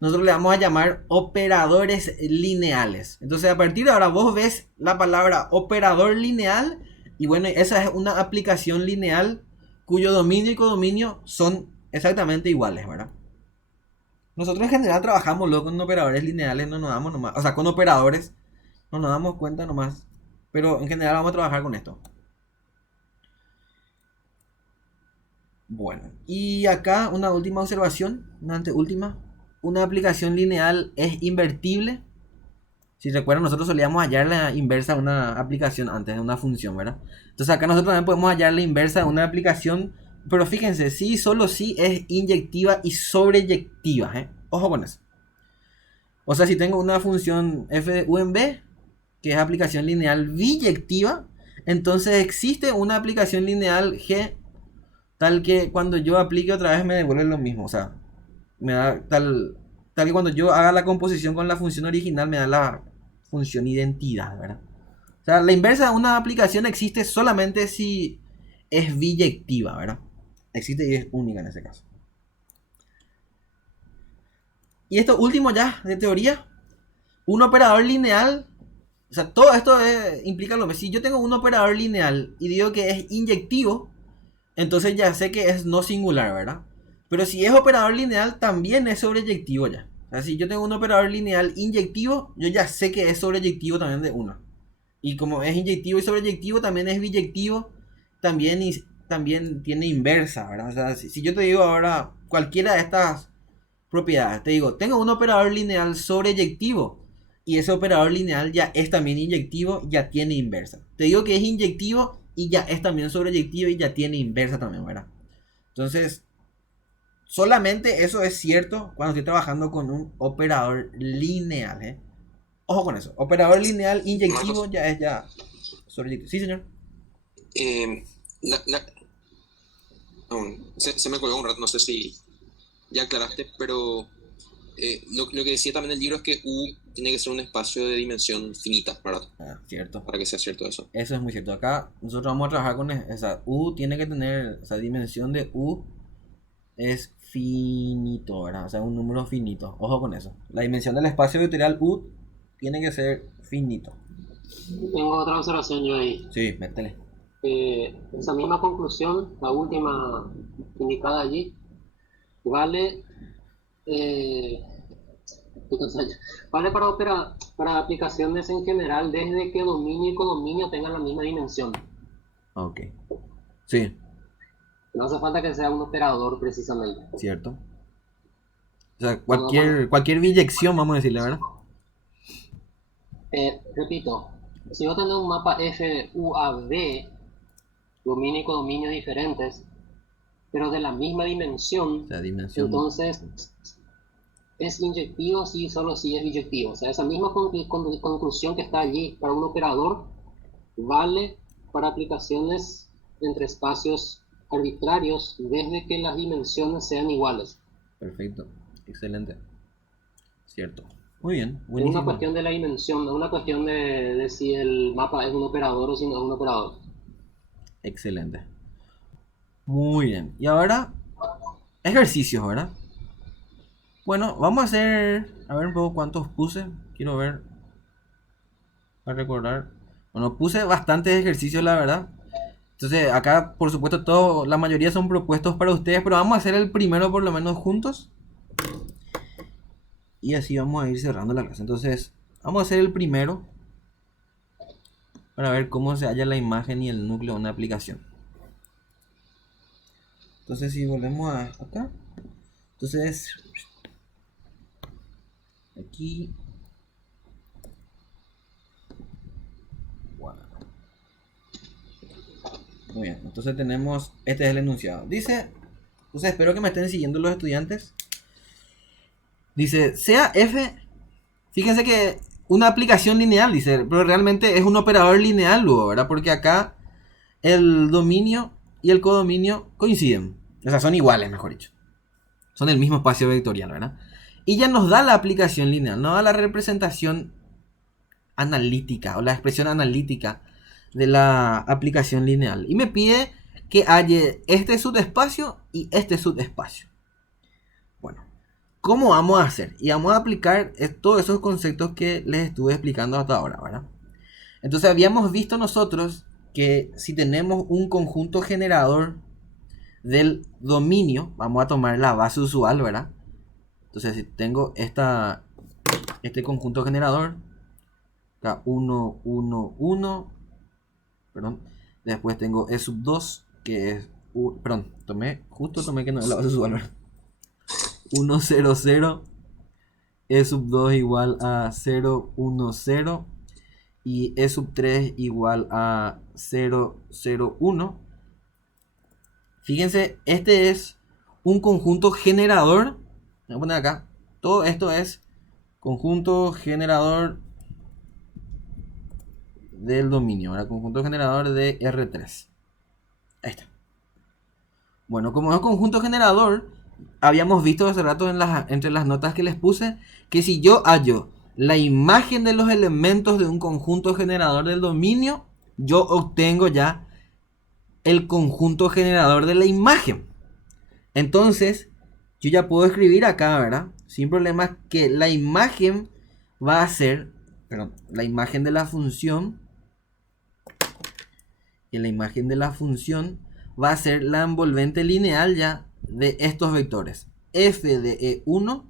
Nosotros le vamos a llamar operadores lineales. Entonces, a partir de ahora vos ves la palabra operador lineal y bueno, esa es una aplicación lineal cuyo dominio y codominio son exactamente iguales, ¿verdad? Nosotros en general trabajamos luego con operadores lineales, no nos damos nomás, o sea, con operadores, no nos damos cuenta nomás, pero en general vamos a trabajar con esto. Bueno, y acá una última observación, una anteúltima. Una aplicación lineal es invertible. Si recuerdan, nosotros solíamos hallar la inversa de una aplicación antes de una función, ¿verdad? Entonces acá nosotros también podemos hallar la inversa de una aplicación. Pero fíjense, sí, solo sí es inyectiva y sobreyectiva, ¿eh? Ojo con eso. O sea, si tengo una función f de u en b, que es aplicación lineal biyectiva, entonces existe una aplicación lineal g, tal que cuando yo aplique otra vez me devuelve lo mismo. O sea, me da tal que cuando yo haga la composición con la función original me da la función identidad, ¿verdad? O sea, la inversa de una aplicación existe solamente si es biyectiva, ¿verdad? Existe y es única en ese caso. Y esto último ya, de teoría. Un operador lineal. O sea, todo esto implica lo mismo. Si yo tengo un operador lineal y digo que es inyectivo, entonces ya sé que es no singular, ¿verdad? Pero si es operador lineal, también es sobreyectivo ya. O sea, si yo tengo un operador lineal inyectivo, yo ya sé que es sobreyectivo también de uno. Y como es inyectivo y sobreyectivo, también es biyectivo. También tiene inversa, ¿verdad? O sea, si yo te digo ahora cualquiera de estas propiedades, te digo, tengo un operador lineal sobreyectivo y ese operador lineal ya es también inyectivo, ya tiene inversa. Te digo que es inyectivo y ya es también sobreyectivo y ya tiene inversa también, ¿verdad? Entonces, solamente eso es cierto cuando estoy trabajando con un operador lineal, ¿eh? Ojo con eso. Operador lineal inyectivo Marcos, ya es ya sobreyectivo. Sí, señor. eh, la- la- se me colgó un rato, no sé si ya aclaraste, pero lo que decía también el libro es que U tiene que ser un espacio de dimensión finita Cierto. para que sea cierto eso. Eso es muy cierto. Acá nosotros vamos a trabajar con esa U tiene que tener, esa dimensión de U es finito, ¿verdad? O sea, un número finito. Ojo con eso. La dimensión del espacio vectorial U tiene que ser finito. Tengo otra observación yo ahí. Sí, métele. Esa misma conclusión, la última indicada allí, vale, eh, ¿qué cosa es? Vale para aplicaciones en general desde que dominio y codominio tengan la misma dimensión. Ok. Sí, No hace falta que sea un operador precisamente. cierto. O sea, Bueno, cualquier biyección, vamos a decirle, ¿verdad? repito, si yo tengo un mapa FUAB, dominio y codominio diferentes, pero de la misma O dimensión, sea, dimensión. entonces es inyectivo si solo si es biyectivo. O sea, esa misma conclusión que está allí para un operador vale para aplicaciones entre espacios arbitrarios desde que las dimensiones sean iguales. Perfecto. Excelente. Cierto. Muy bien. Es una Buenísimo. cuestión de la dimensión, no es una cuestión de si el mapa es un operador o si no es un operador. Excelente. Muy bien. Y ahora, ejercicios, ¿verdad? Bueno, vamos a hacer. A ver un poco cuántos puse. Quiero ver. Para recordar. Bueno, puse bastantes ejercicios, la verdad. Entonces, acá, por supuesto, la mayoría son propuestos para ustedes. Pero vamos a hacer el primero por lo menos juntos. Y así vamos a ir cerrando la clase. Entonces, vamos a hacer el primero. Para ver cómo se halla la imagen y el núcleo de una aplicación. Entonces, si volvemos a acá. Entonces, aquí. Bueno. Muy bien, entonces tenemos, este es el enunciado. Dice, entonces espero que me estén siguiendo los estudiantes. Dice, sea f, fíjense que una aplicación lineal, dice, pero realmente es un operador lineal luego, ¿verdad? Porque acá el dominio y el codominio coinciden. O sea, son iguales, mejor dicho. Son el mismo espacio vectorial, ¿verdad? Y ya nos da la aplicación lineal, nos da la representación analítica o la expresión analítica de la aplicación lineal. Y me pide que halle este subespacio y este subespacio. Bueno, ¿cómo vamos a hacer? Y vamos a aplicar todos esos conceptos que les estuve explicando hasta ahora, ¿verdad? Entonces habíamos visto nosotros que si tenemos un conjunto generador del dominio, vamos a tomar la base usual, ¿verdad? Entonces si tengo este conjunto generador, acá 1, 1, 1, perdón, después tengo E sub 2, que es, perdón, tomé que no es la base usual, ¿verdad? 1, 0, 0, E sub 2 igual a 0, 1, 0, y E sub 3 igual a 0, 0, 1. Fíjense, este es un conjunto generador. Voy a poner acá. Todo esto es conjunto generador del dominio, ¿verdad? Conjunto generador de R3. Ahí está. Bueno, como es conjunto generador, habíamos visto hace rato entre las notas que les puse que si yo hallo la imagen de los elementos de un conjunto generador del dominio, yo obtengo ya el conjunto generador de la imagen. Entonces, yo ya puedo escribir acá, ¿verdad? Sin problema que la imagen va a ser, perdón, la imagen de la función, y la imagen de la función va a ser la envolvente lineal ya de estos vectores. F de E1,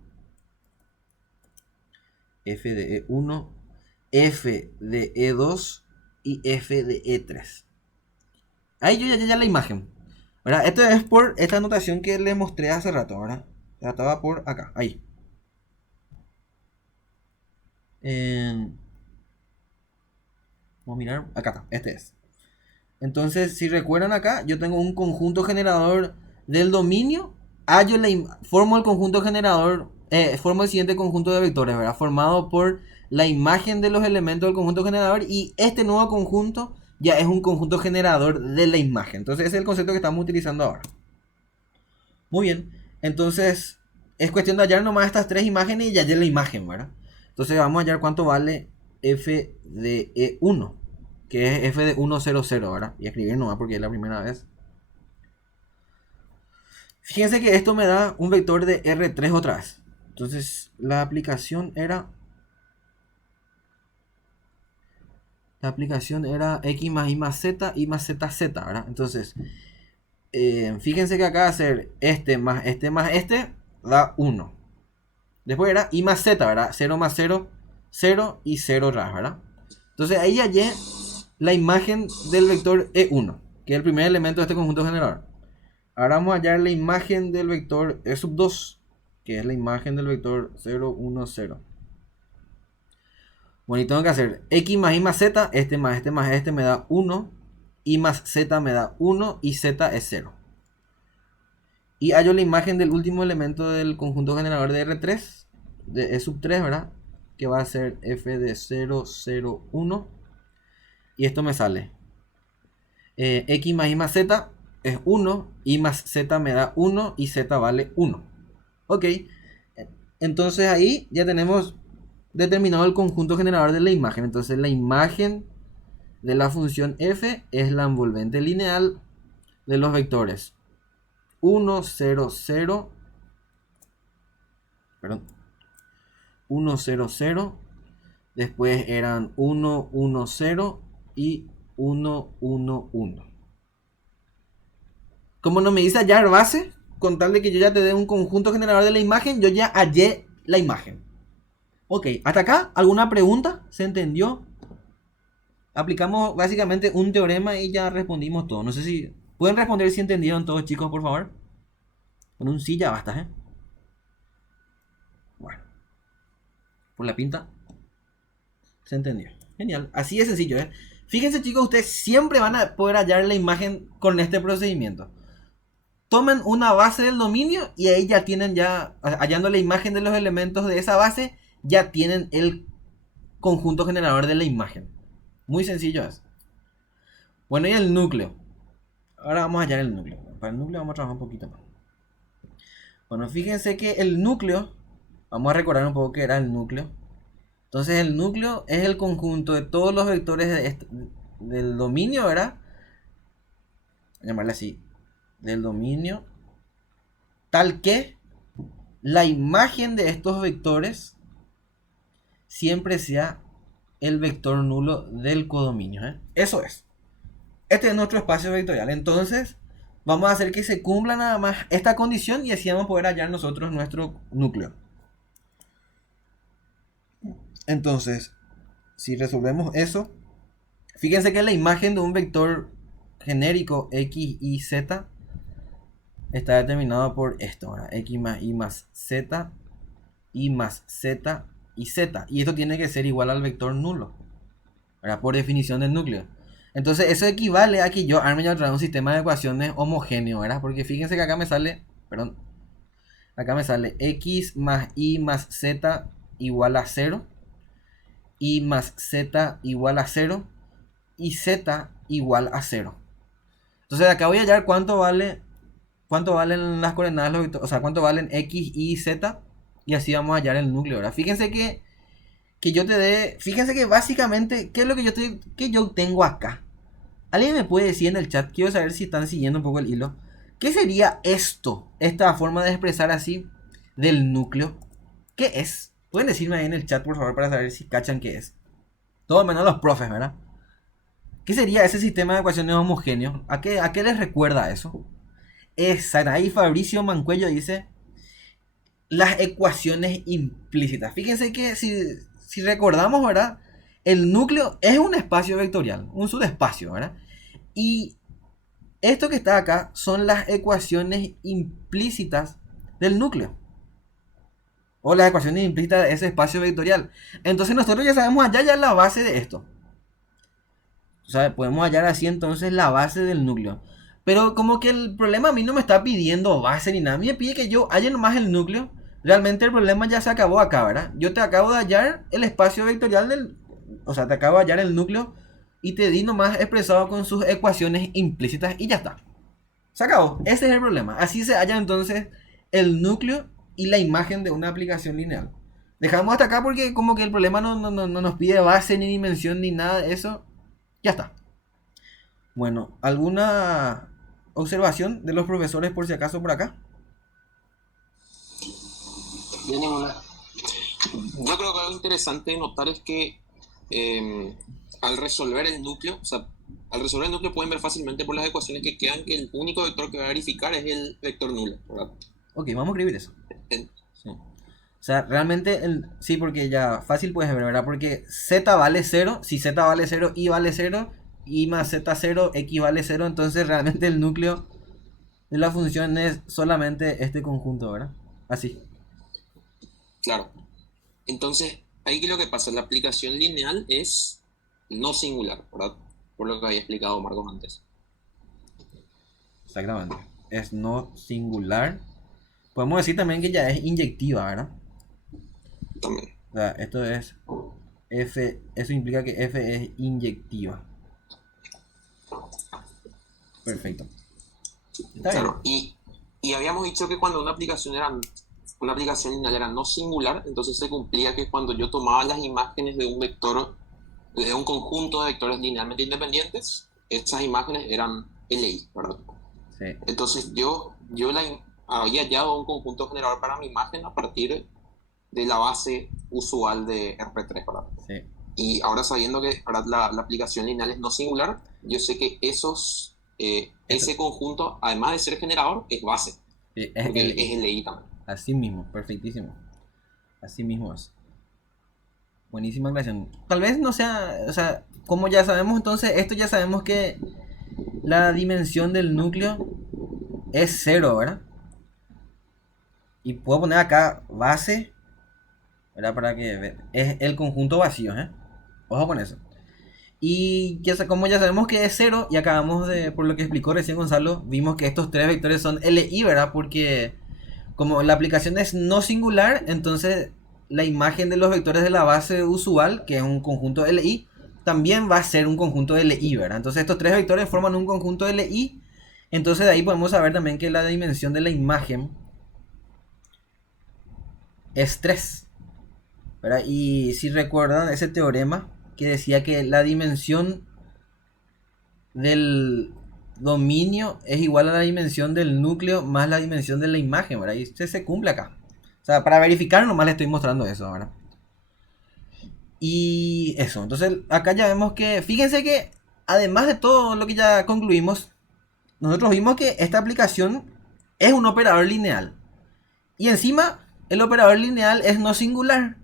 F de E1, F de E2 y F de E3. Ahí yo ya la imagen. ¿Verdad? Esto es por esta anotación que les mostré hace rato, ¿verdad? Ya estaba por acá, ahí. Vamos a mirar, acá está, este es. Entonces, si recuerdan acá, yo tengo un conjunto generador del dominio. Formo el conjunto generador, formo el siguiente conjunto de vectores, ¿verdad? Formado por la imagen de los elementos del conjunto generador, y este nuevo conjunto ya es un conjunto generador de la imagen. Entonces, ese es el concepto que estamos utilizando ahora. Muy bien. Entonces, es cuestión de hallar nomás estas tres imágenes y ya hallé la imagen, ¿verdad? Entonces, vamos a hallar cuánto vale f de E1, que es f de 1, 0, 0, ¿verdad? Y escribir nomás porque es la primera vez. Fíjense que esto me da un vector de R3 otra vez. Entonces, la aplicación era x más y más z z, ¿verdad? Entonces, fíjense que acá hacer este más este da 1. Después era y más z, ¿verdad? 0 más 0, 0 y 0 ras, ¿verdad? Entonces ahí hallé la imagen del vector E1, que es el primer elemento de este conjunto generador. Ahora vamos a hallar la imagen del vector E sub 2, que es la imagen del vector 0, 1, 0. Bueno, y tengo que hacer x más y más z, este más este me da 1, y más z me da 1 y z es 0. Y hallo la imagen del último elemento del conjunto generador de R3, de E sub 3, ¿verdad? Que va a ser f de 0, 0, 1. Y esto me sale x más y más z es 1, y más z me da 1 y z vale 1. Ok, entonces ahí ya tenemos determinado el conjunto generador de la imagen. Entonces la imagen de la función f es la envolvente lineal de los vectores 1, 0, 0, perdón, 1, 0, 0, después eran 1, 1, 0 y 1, 1, 1. Como no me dice hallar base, con tal de que yo ya te dé un conjunto generador de la imagen, yo ya hallé la imagen. Ok, hasta acá, ¿alguna pregunta? ¿Se entendió? Aplicamos básicamente un teorema y ya respondimos todo. No sé si pueden responder si entendieron todos, chicos, por favor. Con un sí ya basta, ¿eh? Bueno, por la pinta se entendió. Genial, así de sencillo, ¿eh? Fíjense, chicos, ustedes siempre van a poder hallar la imagen con este procedimiento. Tomen una base del dominio y ahí ya tienen, ya hallando la imagen de los elementos de esa base, ya tienen el conjunto generador de la imagen. Muy sencillo es. Bueno, y el núcleo. Ahora vamos a hallar el núcleo. Para el núcleo vamos a trabajar un poquito más. Bueno, fíjense que el núcleo, vamos a recordar un poco qué era el núcleo. Entonces el núcleo es el conjunto de todos los vectores del dominio, ¿verdad? Voy a llamarle así. Del dominio. Tal que la imagen de estos vectores siempre sea el vector nulo del codominio, ¿eh? Eso es. Este es nuestro espacio vectorial. Entonces, vamos a hacer que se cumpla nada más esta condición y así vamos a poder hallar nosotros nuestro núcleo. Entonces, si resolvemos eso, fíjense que la imagen de un vector genérico x, y, z está determinado por esto, ¿verdad? X más y más z, y más z y z. Y esto tiene que ser igual al vector nulo, ¿verdad? Por definición del núcleo. Entonces eso equivale a que yo arme ya otra vez un sistema de ecuaciones homogéneo, ¿verdad? Porque fíjense que acá me sale, perdón, acá me sale x más y más z igual a 0, y más z igual a 0, y z igual a 0. Entonces acá voy a hallar cuánto valen las coordenadas, o sea, cuánto valen x, y, z, y así vamos a hallar el núcleo, ¿verdad? Fíjense que yo te dé, fíjense que básicamente, ¿qué es lo que yo tengo acá? ¿Alguien me puede decir en el chat? Quiero saber si están siguiendo un poco el hilo. ¿Qué sería esto? Esta forma de expresar así del núcleo. ¿Qué es? Pueden decirme ahí en el chat, por favor, para saber si cachan qué es. Todo menos los profes, ¿verdad? ¿Qué sería ese sistema de ecuaciones homogéneos? ¿A qué les recuerda eso? Exacto. Ahí Fabricio Mancuello dice las ecuaciones implícitas. Fíjense que si recordamos, ¿verdad? El núcleo es un espacio vectorial, un subespacio, ¿verdad? Y esto que está acá son las ecuaciones implícitas del núcleo. O las ecuaciones implícitas de ese espacio vectorial. Entonces nosotros ya sabemos allá ya la base de esto. O sea, podemos hallar así entonces la base del núcleo. Pero como que el problema a mí no me está pidiendo base ni nada. A mí me pide que yo halle nomás el núcleo. Realmente el problema ya se acabó acá, ¿verdad? Yo te acabo de hallar el espacio vectorial del... O sea, te acabo de hallar el núcleo y te di nomás expresado con sus ecuaciones implícitas y ya está. Se acabó. Ese es el problema. Así se halla entonces el núcleo y la imagen de una aplicación lineal. Dejamos hasta acá porque como que el problema no nos pide base ni dimensión ni nada de eso. Ya está. Bueno, ¿alguna observación de los profesores por si acaso por acá? Yo ninguna. Yo creo que algo interesante de notar es que al resolver el núcleo, o sea, al resolver el núcleo pueden ver fácilmente por las ecuaciones que quedan que el único vector que va a verificar es el vector nulo, ¿verdad? Ok, vamos a escribir eso. En- Sí. O sea, realmente, sí, porque ya fácil puedes ver, ¿verdad? Porque z vale 0, si z vale 0, y vale 0, y más z 0, x vale 0, entonces realmente el núcleo de la función es solamente este conjunto, ¿verdad? Así. claro. Entonces, ahí que lo que pasa, la aplicación lineal es no singular, ¿verdad? Por lo que había explicado Marcos antes. Exactamente. Es no singular. Podemos decir también que ya es inyectiva, ¿verdad? También. O sea, esto es f, eso implica que f es inyectiva. Perfecto. Está bien. Claro. Y habíamos dicho que cuando una aplicación lineal era no singular, entonces se cumplía que cuando yo tomaba las imágenes de un vector, de un conjunto de vectores linealmente independientes, esas imágenes eran LI, ¿verdad? Sí, Entonces había hallado un conjunto generador para mi imagen a partir de la base usual de RP3, ¿verdad? sí. Y ahora sabiendo que ¿verdad? La aplicación lineal es no singular, yo sé que Esto, ese conjunto, además de ser generador, es base, sí, porque es es LI también. así mismo, perfectísimo. Así mismo es. Buenísima aclaración. Tal vez no sea, o sea, como ya sabemos entonces, esto ya sabemos que la dimensión del núcleo es 0, ¿verdad? Y puedo poner acá base, ¿verdad? Para que es el conjunto vacío, ¿eh? Ojo con eso. Y como ya sabemos que es 0, y acabamos de, por lo que explicó recién Gonzalo, vimos que estos tres vectores son LI, ¿verdad? Porque como la aplicación es no singular, entonces la imagen de los vectores de la base usual, que es un conjunto LI, también va a ser un conjunto LI, ¿verdad? Entonces estos tres vectores forman un conjunto LI. Entonces de ahí podemos saber también que la dimensión de la imagen es 3, ¿verdad? Y si recuerdan ese teorema que decía que la dimensión del dominio es igual a la dimensión del núcleo más la dimensión de la imagen, ¿verdad? Y se cumple acá. O sea, para verificar nomás le estoy mostrando eso, ¿verdad? Y eso, entonces acá ya vemos que, fíjense que además de todo lo que ya concluimos, nosotros vimos que esta aplicación es un operador lineal. Y encima, el operador lineal es no singular.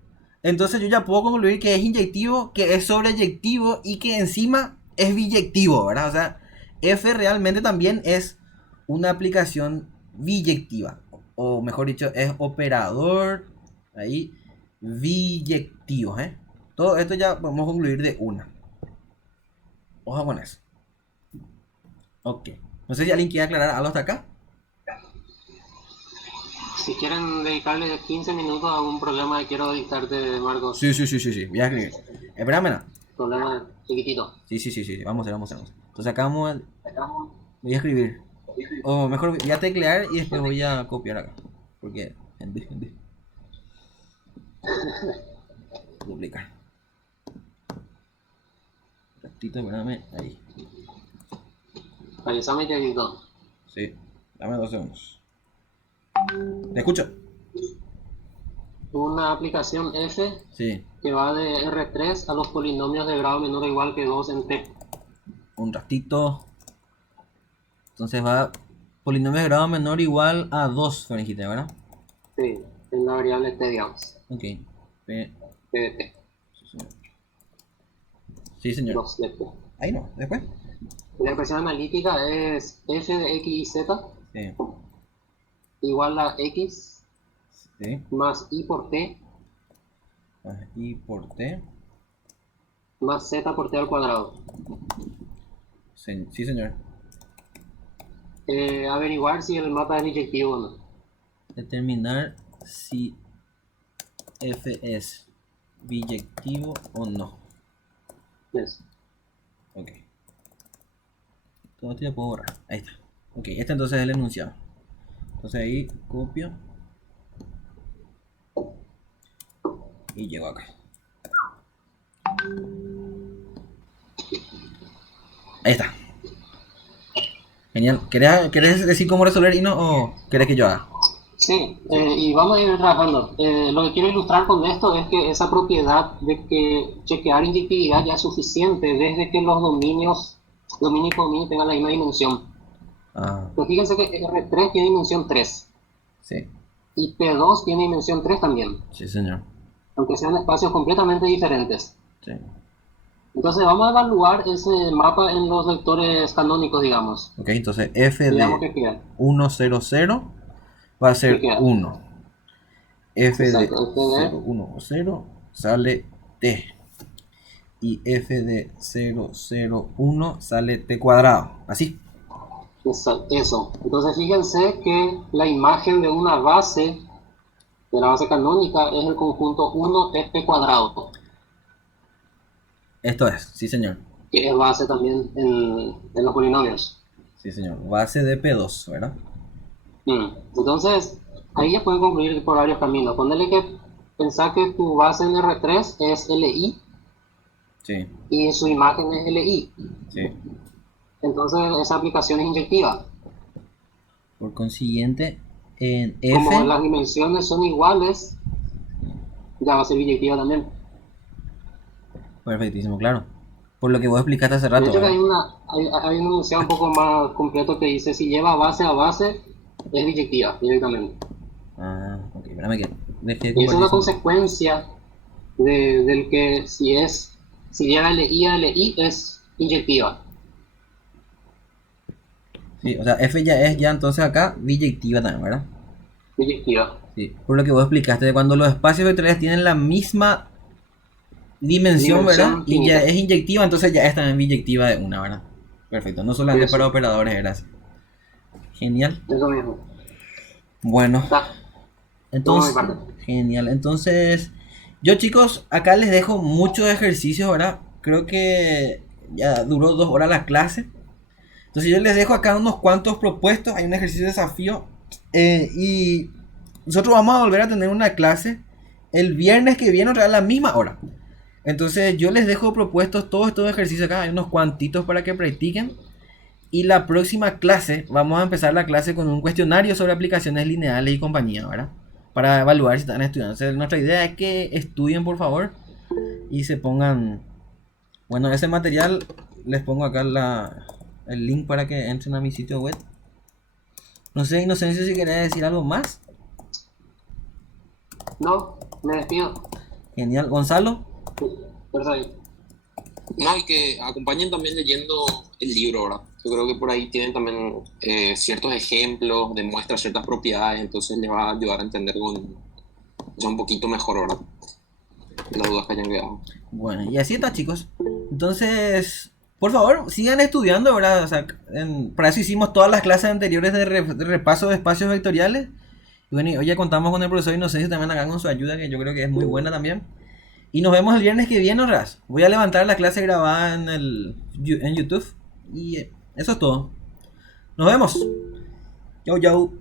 Entonces yo ya puedo concluir que es inyectivo, que es sobreyectivo y que encima es biyectivo, ¿verdad? O sea, F realmente también es una aplicación biyectiva. O mejor dicho, es operador ahí biyectivo, ¿eh? Todo esto ya podemos concluir de una. Ojo con eso. Ok. No sé si alguien quiere aclarar algo hasta acá. Si quieren dedicarle 15 minutos a un problema que quiero dictarte, Marcos, Sí. Voy a escribir. Espérame, no. problema chiquitito. Sí. Vamos a ver. Entonces acá voy a escribir. O mejor voy a teclear y después voy a copiar acá. Porque, gente. Duplicar. Ratito, espérame. Ahí. Avísame que edito. Sí. Dame 2 segundos. ¿Te escucho? Una aplicación F Sí. que va de R3 a los polinomios de grado menor o igual que 2 en T. Un ratito. Entonces va polinomio de grado menor igual a 2, dijiste, ¿verdad? Sí, en la variable T, digamos. Ok. P. P de T. Sí, señor. 2 de T. Ahí no. Después. La expresión analítica es F de X y Z Sí. igual a X Sí. más Y por T Y por T. más z por t al cuadrado. Sí, señor. Averiguar si el mapa es biyectivo o no. Determinar si f es biyectivo o no. Yes. Ok. Todo esto ya puedo borrar. Ahí está. Ok, este entonces es el enunciado. Entonces ahí copio. Y llego acá. Ahí está. Genial. ¿Querés decir cómo resolver y no o querés que yo haga? Sí, y vamos a ir trabajando. Lo que quiero ilustrar con esto es que esa propiedad de que chequear inyectividad ya es suficiente desde que los dominios, dominio y dominio tengan la misma dimensión. Ah, Pero fíjense que R3 tiene dimensión 3 sí. y P2 tiene dimensión 3 también, Sí, señor. aunque sean espacios completamente diferentes. Sí. Entonces vamos a evaluar ese mapa en los vectores canónicos, digamos. Ok, entonces f Veamos de qué queda. 1, 0, 0 va a ¿Qué ser queda? 1. F de Exacto, F 0, 1 o 0 sale t. Y f de 0, 0, 1 sale t cuadrado. Así. Eso. Entonces fíjense que la imagen de una base, de la base canónica, es el conjunto 1tp cuadrado, Esto es, sí señor. que es base también en los polinomios. Sí señor. Base de P2, ¿verdad? Entonces, ahí ya pueden concluir por varios caminos. Ponerle que pensar que tu base en R3 es LI Sí, y su imagen es LI. sí. Entonces, esa aplicación es inyectiva. Por consiguiente, en Como F, las dimensiones son iguales, ya va a ser inyectiva también. perfectísimo, claro. Por lo que vos explicaste hace De rato, hecho, que ¿verdad? hay un enunciado un poco más completo que dice si lleva base a base, es biyectiva directamente. Ah, ok, espérame que dejé de Y esa es compartir una eso. consecuencia del que si lleva LI a LI es inyectiva. Sí, o sea, F ya es ya entonces acá biyectiva también, ¿verdad? Biyectiva. Sí, por lo que vos explicaste de cuando los espacios vectoriales tienen la misma dimensión, ¿verdad? Dimensión Y ya finita. es inyectiva, entonces ya es también biyectiva de una, ¿verdad? Perfecto, no solamente para Eso, operadores era así. Genial. eso mismo. Bueno, Está, todo de mi entonces, parte. genial. Entonces, yo chicos, acá les dejo muchos ejercicios, ¿verdad? Creo que ya duró 2 horas la clase. Entonces yo les dejo acá unos cuantos propuestos. Hay un ejercicio de desafío. Y nosotros vamos a volver a tener una clase el viernes que viene, a la misma hora. Entonces yo les dejo propuestos todos estos ejercicios acá. Hay unos cuantitos para que practiquen. Y la próxima clase, vamos a empezar la clase con un cuestionario sobre aplicaciones lineales y compañía, ¿verdad? Para evaluar si están estudiando. Entonces, nuestra idea es que estudien, por favor, y se pongan... Bueno, ese material les pongo acá el link para que entren a mi sitio web. No sé, Inocencio, si querés decir algo más. No, me despido. Genial. Gonzalo. Por eso ahí. No, y que acompañen también leyendo el libro, ¿verdad? Yo creo que por ahí tienen también ciertos ejemplos, demuestra ciertas propiedades, entonces les va a ayudar a entender ya un poquito mejor, ¿verdad? Las dudas que hayan quedado. Bueno, y así está, chicos. Entonces, por favor, sigan estudiando, ¿verdad? O sea, para eso hicimos todas las clases anteriores de repaso de espacios vectoriales. Y bueno, y hoy ya contamos con el profesor Inocencio también acá con su ayuda, que yo creo que es muy buena también. Y nos vemos el viernes que viene, Ras. Voy a levantar la clase grabada en YouTube. Y eso es todo. Nos vemos. Chau, chau.